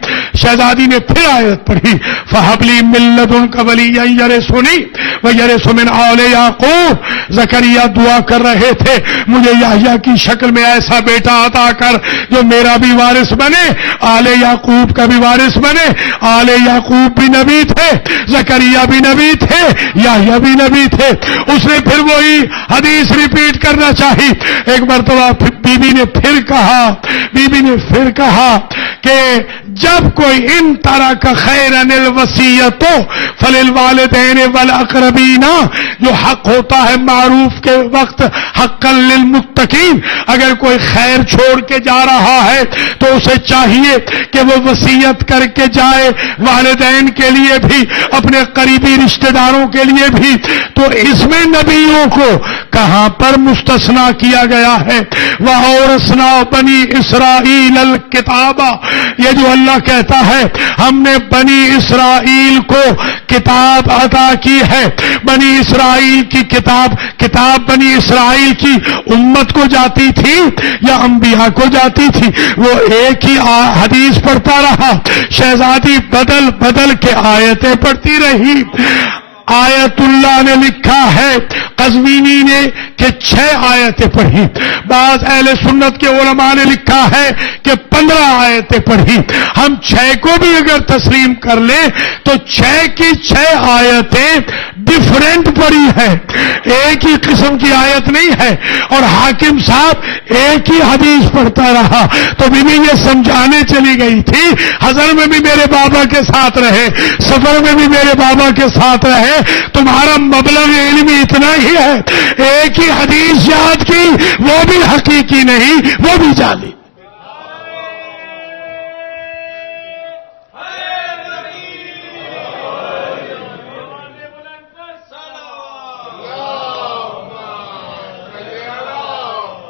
شہزادی نے پھر آیت پڑھی فَهَبْ لِي مِن لَّدُنكَ وَلِيًّا يَرِثُنِي وَيَرِثُ مِنْ آلِ یعقوب. زکریا دعا کر رہے تھے مجھے یحییٰ کی شکل میں ایسا بیٹا عطا کر جو میرا بھی وارث بنے, آل یعقوب کا بھی وارث بنے. آل یعقوب بھی نبی تھے, زکریا بھی نبی تھے, یحییٰ بھی نبی تھے. اس نے پھر وہی حدیث ریپیٹ کرنا چاہی. ایک مرتبہ بی بی نے پھر کہا کہ جب کوئی ان طرح کا خیرن الوصیت فللوالدین والاقربین, جو حق ہوتا ہے معروف کے وقت حقا للمتقین, اگر کوئی خیر چھوڑ کے جا رہا ہے تو اسے چاہیے کہ وہ وصیت کر کے جائے, والدین کے لیے بھی اپنے قریبی رشتہ داروں کے لیے بھی. تو اس میں نبیوں کو کہاں پر مستثنا کیا گیا ہے. وَأَوْرَثْنَا بَنِي إِسْرَائِيلَ الْكِتَابَ. یہ جو اللہ کہتا ہے ہم نے بنی اسرائیل کو کتاب عطا کی ہے. بنی اسرائیل کی کتاب بنی اسرائیل کی امت کو جاتی تھی یا انبیاء کو جاتی تھی؟ وہ ایک ہی حدیث پڑھتا رہا. شہزادی بدل کے آیتیں پڑھتی رہی. آیت اللہ نے لکھا ہے قزوینی نے کہ 6 آیتیں پڑھی. بعض اہل سنت کے علماء نے لکھا ہے کہ 15 آیتیں پڑھی. ہم 6 کو بھی اگر تسلیم کر لیں تو 6 کی 6 آیتیں ڈیفرنٹ پڑھی ہیں, ایک ہی قسم کی آیت نہیں ہے. اور حاکم صاحب ایک ہی حدیث پڑھتا رہا. تو بیوی یہ سمجھانے چلی گئی تھی حضر میں بھی میرے بابا کے ساتھ رہے, سفر میں بھی میرے بابا کے ساتھ رہے, تمہارا مبلغ علمی اتنا ہی ہے. ایک ہی حدیث یاد کی, وہ بھی حقیقی نہیں, وہ بھی جعلی.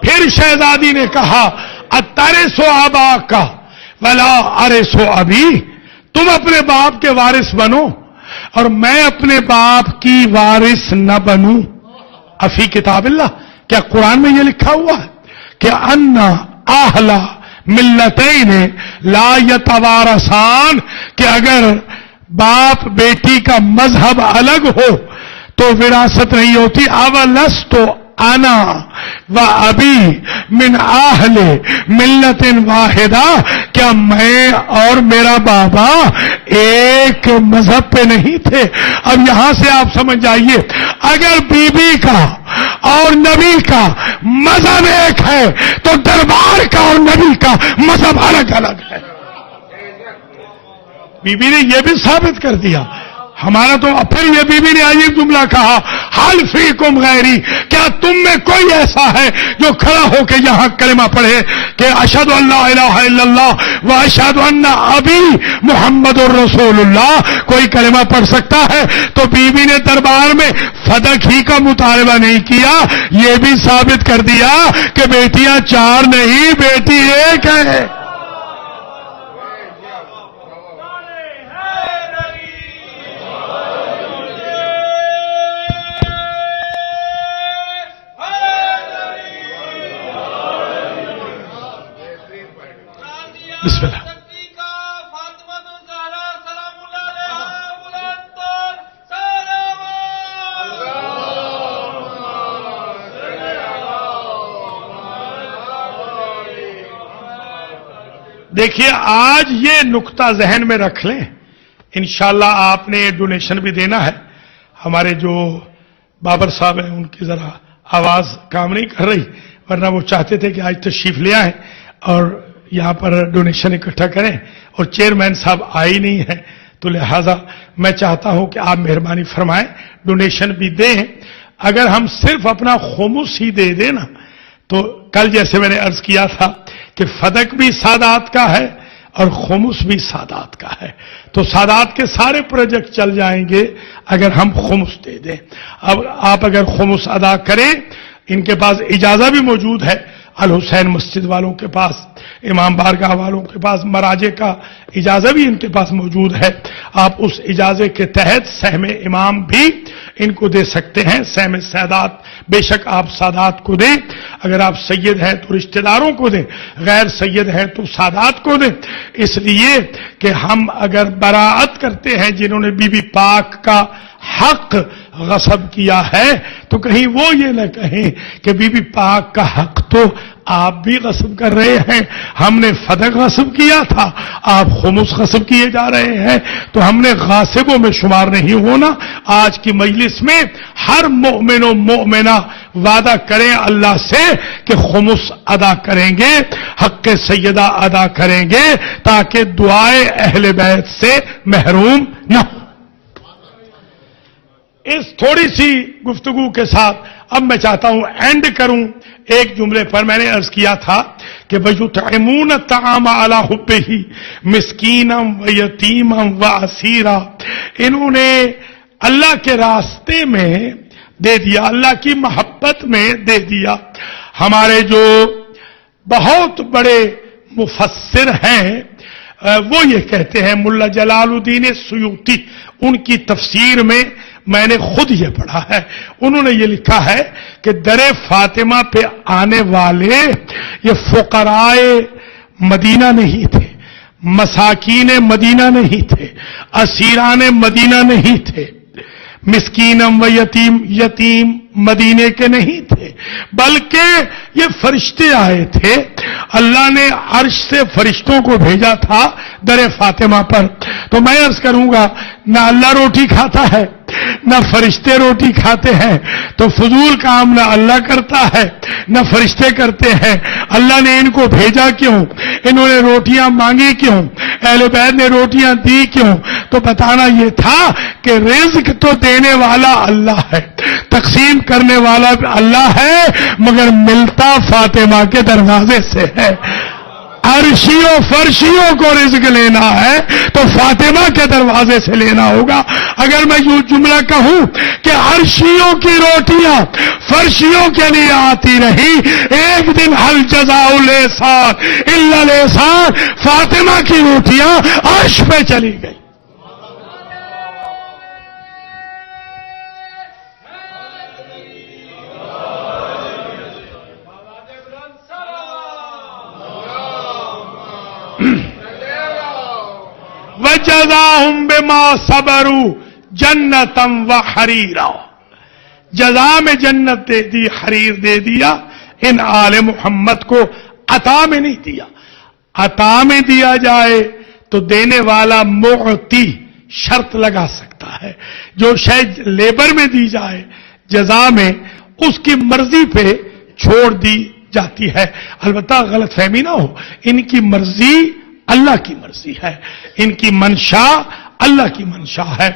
پھر شہزادی نے کہا اترث اباک ولا ارث ابی. تم اپنے باپ کے وارث بنو اور میں اپنے باپ کی وارث نہ بنوں. افی کتاب اللہ, کیا قرآن میں یہ لکھا ہوا ہے کہ ان اہل ملتین لا یتوارثان, کہ اگر باپ بیٹی کا مذہب الگ ہو تو وراثت نہیں ہوتی. اولست انا و ابی من اہل ملت واحدہ, کیا میں اور میرا بابا ایک مذہب پہ نہیں تھے؟ اب یہاں سے آپ سمجھ جائیے اگر بی بی کا اور نبی کا مذہب ایک ہے تو دربار کا اور نبی کا مذہب الگ الگ ہے. بی بی نے یہ بھی ثابت کر دیا ہمارا. تو پھر یہ بی بی نے عجیب جملہ کہا حل فیکم غیری, کیا تم میں کوئی ایسا ہے جو کھڑا ہو کے یہاں کلمہ پڑھے کہ اشہد ان لا الہ الا اللہ و اشہد ان ابی محمد الرسول اللہ؟ کوئی کلمہ پڑھ سکتا ہے؟ تو بی بی نے دربار میں فدق ہی کا مطالبہ نہیں کیا, یہ بھی ثابت کر دیا کہ بیٹیاں 4 نہیں, بیٹی ایک ہے. بسم اللہ. دیکھیے آج یہ نقطہ ذہن میں رکھ لیں, انشاءاللہ آپ نے ڈونیشن بھی دینا ہے. ہمارے جو بابر صاحب ہیں ان کی ذرا آواز کام نہیں کر رہی, ورنہ وہ چاہتے تھے کہ آج تشریف لے آئیں اور یہاں پر ڈونیشن اکٹھا کریں, اور چیئرمین صاحب آئے نہیں ہیں تو لہذا میں چاہتا ہوں کہ آپ مہربانی فرمائیں، ڈونیشن بھی دیں. اگر ہم صرف اپنا خمس ہی دے دیں نا، تو کل جیسے میں نے عرض کیا تھا کہ فدق بھی سادات کا ہے اور خمس بھی سادات کا ہے، تو سادات کے سارے پروجیکٹ چل جائیں گے اگر ہم خمس دے دیں. اب آپ اگر خمس ادا کریں، ان کے پاس اجازت بھی موجود ہے، الحسین مسجد والوں کے پاس، امام بارگاہ والوں کے پاس، مراجع کا اجازت بھی ان کے پاس موجود ہے. آپ اس اجازت کے تحت سہم امام بھی ان کو دے سکتے ہیں، سہم سادات بے شک آپ سادات کو دیں. اگر آپ سید ہیں تو رشتہ داروں کو دیں، غیر سید ہیں تو سادات کو دیں. اس لیے کہ ہم اگر براعت کرتے ہیں جنہوں نے بی بی پاک کا حق غصب کیا ہے، تو کہیں وہ یہ نہ کہیں کہ بی بی پاک کا حق تو آپ بھی غصب کر رہے ہیں، ہم نے فدق غصب کیا تھا، آپ خمس غصب کیے جا رہے ہیں، تو ہم نے غاصبوں میں شمار نہیں ہونا. آج کی مجلس میں ہر مومن و مومنہ وعدہ کریں اللہ سے کہ خمس ادا کریں گے، حق سیدہ ادا کریں گے، تاکہ دعائے اہل بیت سے محروم نہ ہو. اس تھوڑی سی گفتگو کے ساتھ اب میں چاہتا ہوں اینڈ کروں ایک جملے پر. میں نے عرض کیا تھا کہ وَيُطْعِمُونَ الطَّعَامَ عَلَىٰ حُبِّهِ مِسْكِينًا وَيَتِيمًا وَأَسِيرًا. انہوں نے اللہ کے راستے میں دے دیا، اللہ کی محبت میں دے دیا. ہمارے جو بہت بڑے مفسر ہیں وہ یہ کہتے ہیں، ملا جلال الدین سیوطی، ان کی تفسیر میں میں نے خود یہ پڑھا ہے، انہوں نے یہ لکھا ہے کہ در فاطمہ پہ آنے والے یہ فقرائے مدینہ نہیں تھے، مساکین مدینہ نہیں تھے، اسیران مدینہ نہیں تھے، مسکینم و یتیم مدینے کے نہیں تھے، بلکہ یہ فرشتے آئے تھے. اللہ نے عرش سے فرشتوں کو بھیجا تھا در فاطمہ پر. تو میں عرض کروں گا، نہ اللہ روٹی کھاتا ہے نہ فرشتے روٹی کھاتے ہیں، تو فضول کام نہ اللہ کرتا ہے نہ فرشتے کرتے ہیں. اللہ نے ان کو بھیجا کیوں؟ انہوں نے روٹیاں مانگی کیوں؟ اہل بیت نے روٹیاں دی کیوں؟ تو بتانا یہ تھا کہ رزق تو دینے والا اللہ ہے، تقسیم کرنے والا اللہ ہے، مگر ملتا فاطمہ کے دروازے سے ہے. عرشیوں فرشیوں کو رزق لینا ہے تو فاطمہ کے دروازے سے لینا ہوگا. اگر میں یوں جملہ کہوں کہ عرشیوں کی روٹیاں فرشیوں کے لیے آتی رہی، ایک دن حل جزاء الاحسان الا الاحسان، فاطمہ کی روٹیاں عرش پہ چلی گئی. وَجَزَاهُمْ بِمَا صَبَرُوا جَنَّةً وَحَرِيرًا. جزا میں جنت دے دی، حریر دے دیا. ان آل محمد کو عطا میں نہیں دیا. عطا میں دیا جائے تو دینے والا معطی شرط لگا سکتا ہے. جو شاید لیبر میں دی جائے جزا میں، اس کی مرضی پہ چھوڑ دی جاتی ہے. البتہ غلط فہمی نہ ہو، ان کی مرضی اللہ کی مرضی ہے، ان کی منشا اللہ کی منشا ہے.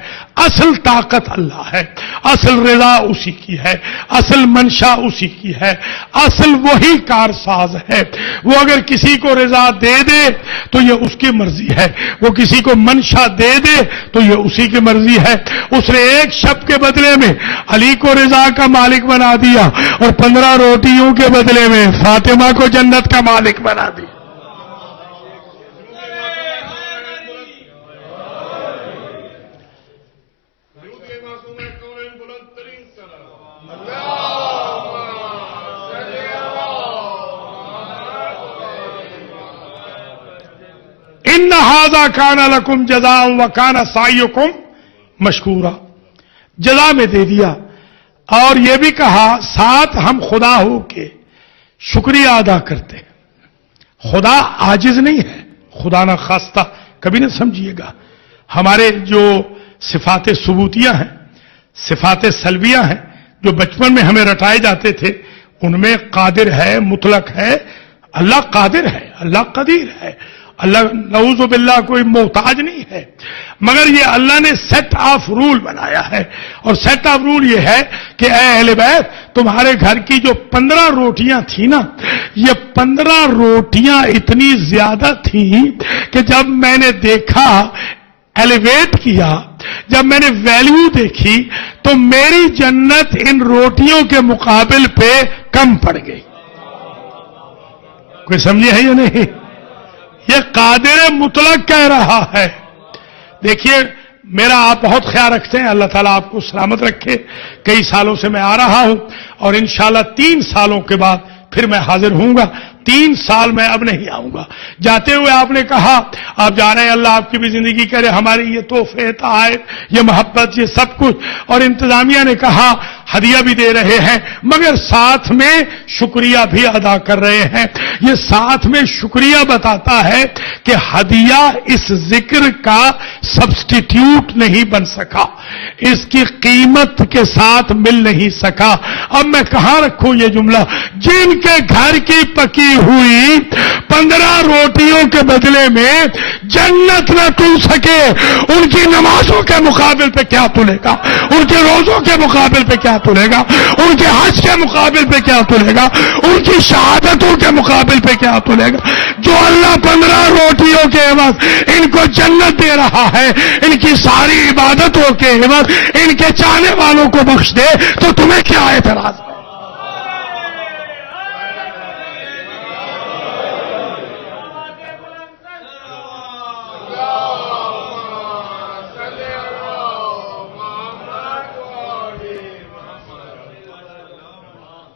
اصل طاقت اللہ ہے، اصل رضا اسی کی ہے، اصل منشا اسی کی ہے، اصل وہی کارساز ہے. وہ اگر کسی کو رضا دے دے تو یہ اس کی مرضی ہے، وہ کسی کو منشا دے دے تو یہ اسی کی مرضی ہے. اس نے ایک شب کے بدلے میں علی کو رضا کا مالک بنا دیا اور 15 روٹیوں کے بدلے میں فاطمہ کو جنت کا مالک بنا دیا. ان ھذا کان لکم جزاء وکان سعیکم مشکورا. جزا میں دے دیا اور یہ بھی کہا ساتھ ہم خدا ہو کے شکریہ ادا کرتے ہیں. خدا عاجز نہیں ہے، خدا نہ خواستہ کبھی نہ سمجھیے گا. ہمارے جو صفات ثبوتیہ ہیں، صفات سلبیہ ہیں، جو بچپن میں ہمیں رٹائے جاتے تھے، ان میں قادر ہے، مطلق ہے. اللہ قادر ہے، اللہ قدیر ہے، اللہ نعوذ باللہ کوئی محتاج نہیں ہے. مگر یہ اللہ نے سیٹ آف رول بنایا ہے، اور سیٹ آف رول یہ ہے کہ اے اہل بیت، تمہارے گھر کی جو 15 روٹیاں تھیں نا، یہ 15 روٹیاں اتنی زیادہ تھیں کہ جب میں نے دیکھا، ایلیویٹ کیا، جب میں نے ویلیو دیکھی، تو میری جنت ان روٹیوں کے مقابل پہ کم پڑ گئی۔ کوئی سمجھے ہے یا نہیں؟ یہ قادر مطلق کہہ رہا ہے۔ دیکھیے، میرا آپ بہت خیال رکھتے ہیں، اللہ تعالیٰ آپ کو سلامت رکھے۔ کئی سالوں سے میں آ رہا ہوں، اور انشاءاللہ 3 سالوں کے بعد پھر میں حاضر ہوں گا۔ 3 سال میں اب نہیں آؤں گا۔ جاتے ہوئے آپ نے کہا آپ جا رہے ہیں، اللہ آپ کی بھی زندگی کرے، ہماری یہ تحفے، تحائف، یہ محبت، یہ سب کچھ، اور انتظامیہ نے کہا ہدیہ بھی دے رہے ہیں، مگر ساتھ میں شکریہ بھی ادا کر رہے ہیں۔ یہ ساتھ میں شکریہ بتاتا ہے کہ ہدیہ اس ذکر کا سبسٹیٹیوٹ نہیں بن سکا، اس کی قیمت کے ساتھ مل نہیں سکا۔ اب میں کہاں رکھوں یہ جملہ؟ جن کے گھر کی پکی ہوئی 15 روٹیوں کے بدلے میں جنت نہ تل سکے، ان کی نمازوں کے مقابل پہ کیا تلے گا؟ ان کے روزوں کے مقابل پہ کیا تلے گا؟ ان کے حج کے مقابل پہ کیا تلے گا؟ ان کی شہادتوں کے مقابل پہ کیا تلے گا؟ جو اللہ 15 روٹیوں کے عوض ان کو جنت دے رہا ہے، ان کی ساری عبادتوں کے عوض ان کے چاہنے والوں کو بخش دے، تو تمہیں کیا اعتراض ہے؟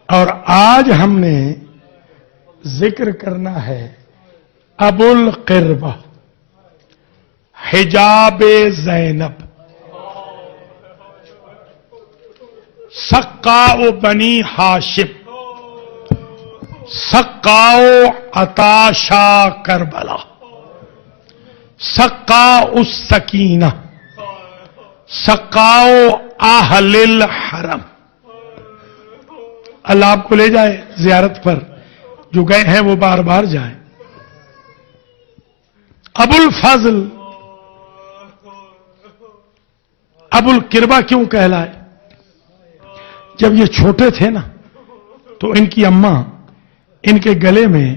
اور آج ہم نے ذکر کرنا ہے ابو القربہ، حجاب زینب، سقاء بنی ہاشم، سقاء عطاشا کربلا، سقاء السکینہ، سقاء اہل الحرم۔ اللہ آپ کو لے جائے زیارت پر، جو گئے ہیں وہ بار بار جائیں۔ ابو الفضل ابو القربہ کیوں کہلائے؟ جب یہ چھوٹے تھے نا، تو ان کی اماں ان کے گلے میں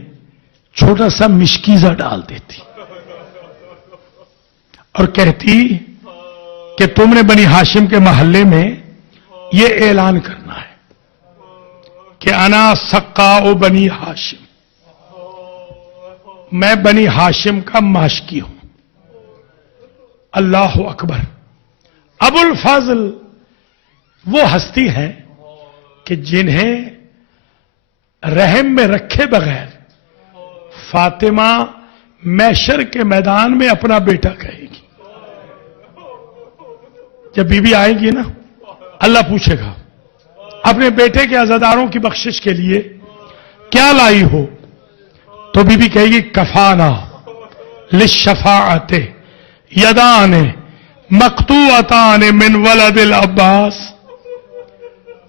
چھوٹا سا مشکیزہ ڈال دیتی اور کہتی کہ تم نے بنی ہاشم کے محلے میں یہ اعلان کرنا ہے کہ انا سقاء بنی ہاشم، میں بنی ہاشم کا ماشکی ہوں۔ اللہ اکبر۔ ابو الفضل وہ ہستی ہے کہ جنہیں رحم میں رکھے بغیر فاطمہ محشر کے میدان میں اپنا بیٹا کہے گی۔ جب بی بی آئے گی نا، اللہ پوچھے گا اپنے بیٹے کے عزاداروں کی بخشش کے لیے کیا لائی ہو؟ تو بی بی کہے گی کفانا للشفاعت یدان مقطوعتان من ولد العباس،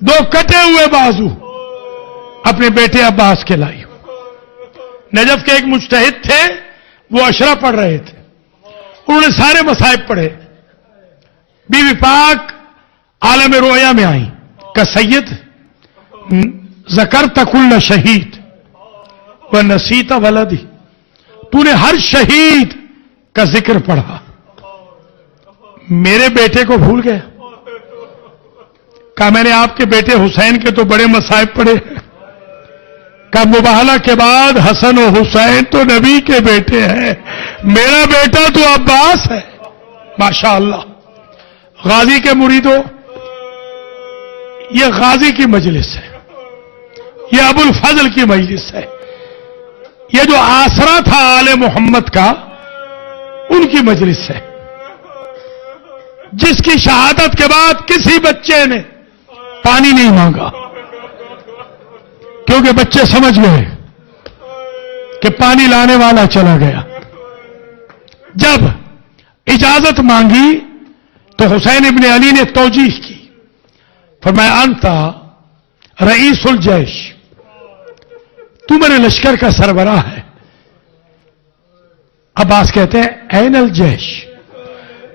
2 کٹے ہوئے بازو اپنے بیٹے عباس کے لائی ہو۔ نجف کے ایک مجتہد تھے، وہ عشرہ پڑھ رہے تھے، انہوں نے سارے مصائب پڑھے۔ بی بی پاک عالم رویا میں آئیں کہ سید ذکرت کل شہید و نسیت ولدی، تو نے ہر شہید کا ذکر پڑھا، میرے بیٹے کو بھول گیا؟ کہا میں نے آپ کے بیٹے حسین کے تو بڑے مصائب پڑھے۔ کہا مباہلہ کے بعد حسن و حسین تو نبی کے بیٹے ہیں، میرا بیٹا تو عباس ہے۔ ماشاءاللہ۔ غازی کے مریدوں، یہ غازی کی مجلس ہے، یہ ابو الفضل کی مجلس ہے، یہ جو آسرا تھا آل محمد کا، ان کی مجلس ہے، جس کی شہادت کے بعد کسی بچے نے پانی نہیں مانگا، کیونکہ بچے سمجھ گئے کہ پانی لانے والا چلا گیا۔ جب اجازت مانگی تو حسین ابن علی نے توجیہ کی، فرمایا انتا رئیس الجیش، تو میرے لشکر کا سربراہ ہے۔ عباس کہتے ہیں این الجیش،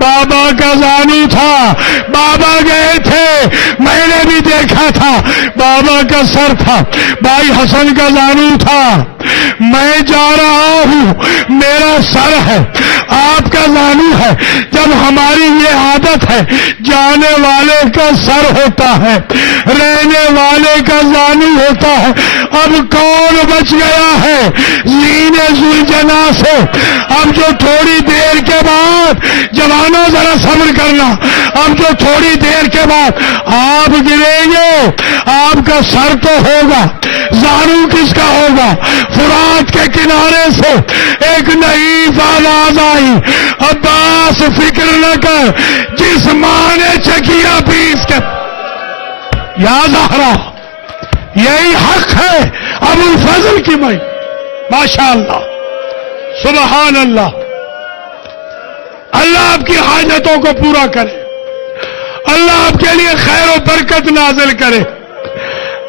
بابا کا زانو تھا، بابا گئے تھے، میں نے بھی دیکھا تھا، بابا کا سر تھا، بھائی حسن کا زانو تھا، میں جا رہا ہوں، میرا سر ہے، آپ کا زانو ہے۔ جب ہماری یہ عادت ہے، جانے والے کا سر ہوتا ہے، رہنے والے کا زانو ہوتا ہے، اب کون بچ گیا ہے زین ذوالجنا سے؟ اب جو تھوڑی دیر کے بعد، جوانوں ذرا صبر کرنا، اب جو تھوڑی دیر کے بعد آپ گریں گے، آپ کا سر تو ہوگا، زانو کس کا ہوگا؟ فرات کے کنارے سے ایک نحیف آواز آئی، عباس فکر نہ کر، جس ماں نے چکیا پیس کے، یا زہرا یہی حق ہے ابو الفضل کی مائی۔ ماشاءاللہ، سبحان اللہ، اللہ آپ کی حاجتوں کو پورا کرے، اللہ آپ کے لیے خیر و برکت نازل کرے۔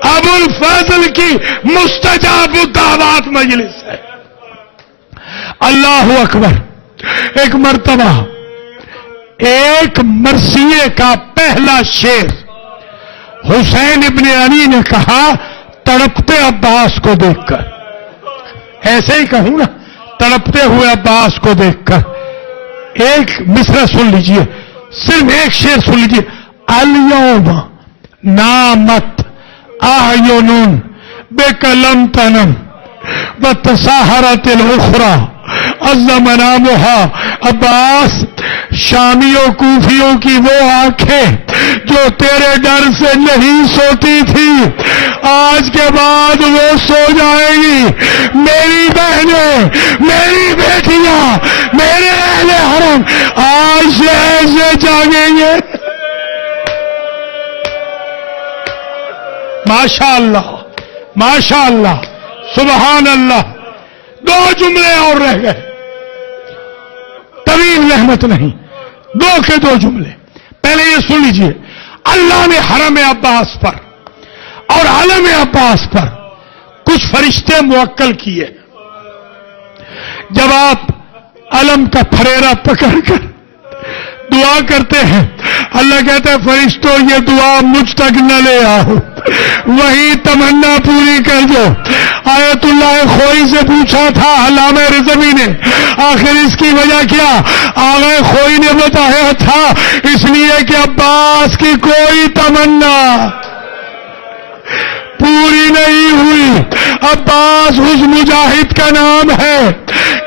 ابو الفضل کی مستجاب الدعوات مجلس ہے۔ اللہ اکبر۔ ایک مرتبہ ایک مرثیے کا پہلا شعر حسین ابن علی نے کہا تڑپتے عباس کو دیکھ کر، ایسے ہی کہوں نا، تڑپتے ہوئے عباس کو دیکھ کر۔ ایک مصرع سن لیجئے، صرف ایک شعر سن لیجئے۔ الیوم نامت اعین بک لم تنم وتساہرت الاخری عز منامها۔ عباس، شامیوں کوفیوں کی وہ آنکھیں جو تیرے ڈر سے نہیں سوتی تھی، آج کے بعد وہ سو جائیں گی۔ میری بہنیں، میری بیٹیاں، میرے اہل حرم آج سے ایسے جاگیں گے۔ ماشاءاللہ، ماشاءاللہ، سبحان اللہ۔ دو جملے اور رہ گئے، طویل رحمت نہیں، دو کے دو جملے۔ پہلے یہ سن لیجئے، اللہ نے حرم عباس پر اور علم عباس پر کچھ فرشتے موکل کیے۔ جب آپ علم کا پھریرا پکڑ کر دعا کرتے ہیں، اللہ کہتا ہے فرشتوں یہ دعا مجھ تک نہ لے آؤ، وہی تمنا پوری کر دو۔ آیت اللہ خوئی سے پوچھا تھا علامہ رضوی نے، آخر اس کی وجہ کیا؟ آغا خوئی نے بتایا تھا اس لیے کہ عباس کی کوئی تمنا پوری نہیں ہوئی۔ عباس اس مجاہد کا نام ہے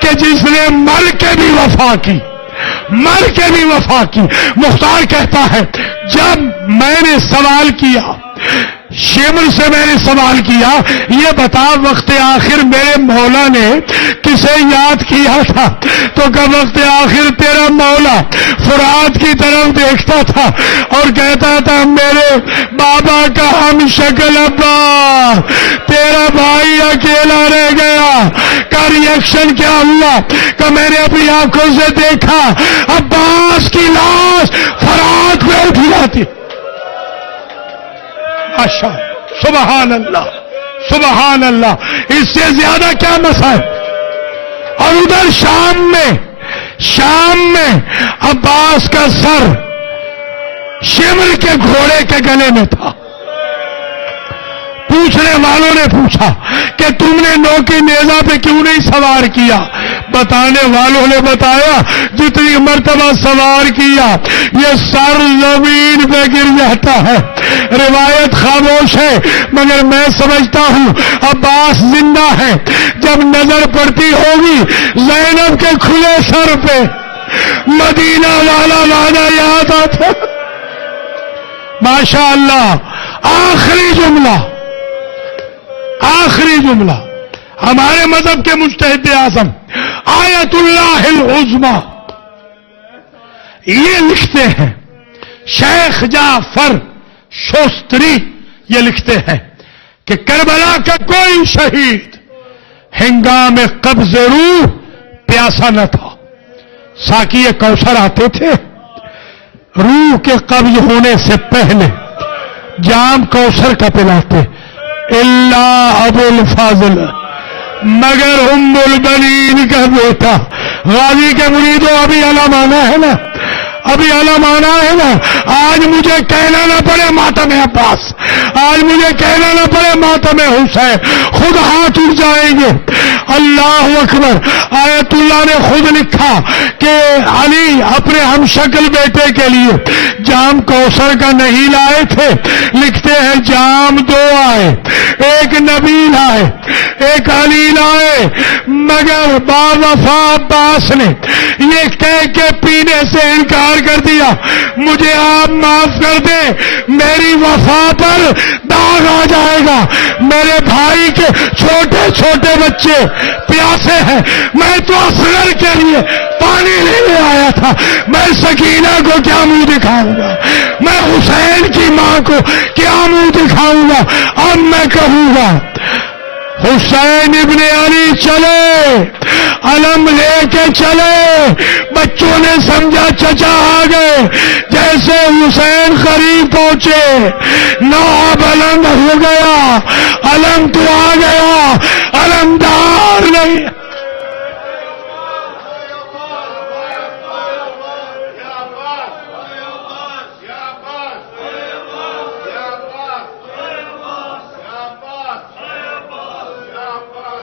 کہ جس نے مر کے بھی وفا کی، مر کے بھی وفا کی۔ مختار کہتا ہے جب میں نے سوال کیا، شیمر سے میں نے سوال کیا، یہ بتا وقت آخر میرے مولا نے کسے یاد کیا تھا؟ تو کہ وقت آخر تیرا مولا فرات کی طرف دیکھتا تھا اور کہتا تھا میرے بابا کا ہم شکل عباس، تیرا بھائی اکیلا رہ گیا۔ کا ریئیکشن کیا ہوا کہ میں نے اپنی آنکھوں سے دیکھا عباس کی لاش فرات میں اٹھ جاتی۔ ماشاء، سبحان اللہ، سبحان اللہ، اس سے زیادہ کیا مسائل۔ اور ادھر شام میں عباس کا سر شمر کے گھوڑے کے گلے میں تھا۔ پوچھنے والوں نے پوچھا کہ تم نے نو کی نیزہ پہ کیوں نہیں سوار کیا؟ بتانے والوں نے بتایا جتنی مرتبہ سوار کیا یہ سر زمین پہ گر جاتا ہے۔ روایت خاموش ہے مگر میں سمجھتا ہوں عباس زندہ ہے۔ جب نظر پڑتی ہوگی زینب کے کھلے سر پہ مدینہ والا وعدہ یاد آتا۔ ماشاء اللہ، آخری جملہ ہمارے مذہب کے مجتہد اعظم آیت اللہ العظمی یہ لکھتے ہیں، شیخ جعفر شوستری یہ لکھتے ہیں کہ کربلا کا کوئی شہید ہنگام قبض روح پیاسا نہ تھا۔ ساقی کوثر آتے تھے روح کے قبض ہونے سے پہلے، جام کوثر کا پلاتے، اللہ ابو الفاضل مگر ام البنین کا بیٹا۔ غازی کے مریدوں ابھی علامانہ ہے نا، ابھی علم آنا ہے نا، آج مجھے کہنا نہ پڑے ماتم عباس، آج مجھے کہنا نہ پڑے ماتم حسین، خود ہاتھ اٹھ جائیں گے۔ اللہ اکبر۔ آیت اللہ نے خود لکھا کہ علی اپنے ہم شکل بیٹے کے لیے جام کوثر کا نہیں لائے تھے، لکھتے ہیں جام دو آئے، ایک نبی لائے ایک علی لائے، مگر با وفا عباس نے یہ کہہ کے پینے سے انکار کر دیا، مجھے آپ معاف کر دیں، میری وفا پر داغ آ جائے گا، میرے بھائی کے چھوٹے چھوٹے بچے پیاسے ہیں، میں تو اصغر کے لیے پانی لینے آیا تھا، میں سکینہ کو کیا منہ دکھاؤں گا، میں حسین کی ماں کو کیا منہ دکھاؤں گا، اب میں کہوں گا حسین ابن علی چلے، علم لے کے چلے، بچوں نے سمجھا چچا آ گئے، جیسے حسین قریب پہنچے نواب علم ہو گیا، علم تو آ گیا، علمدار نہیں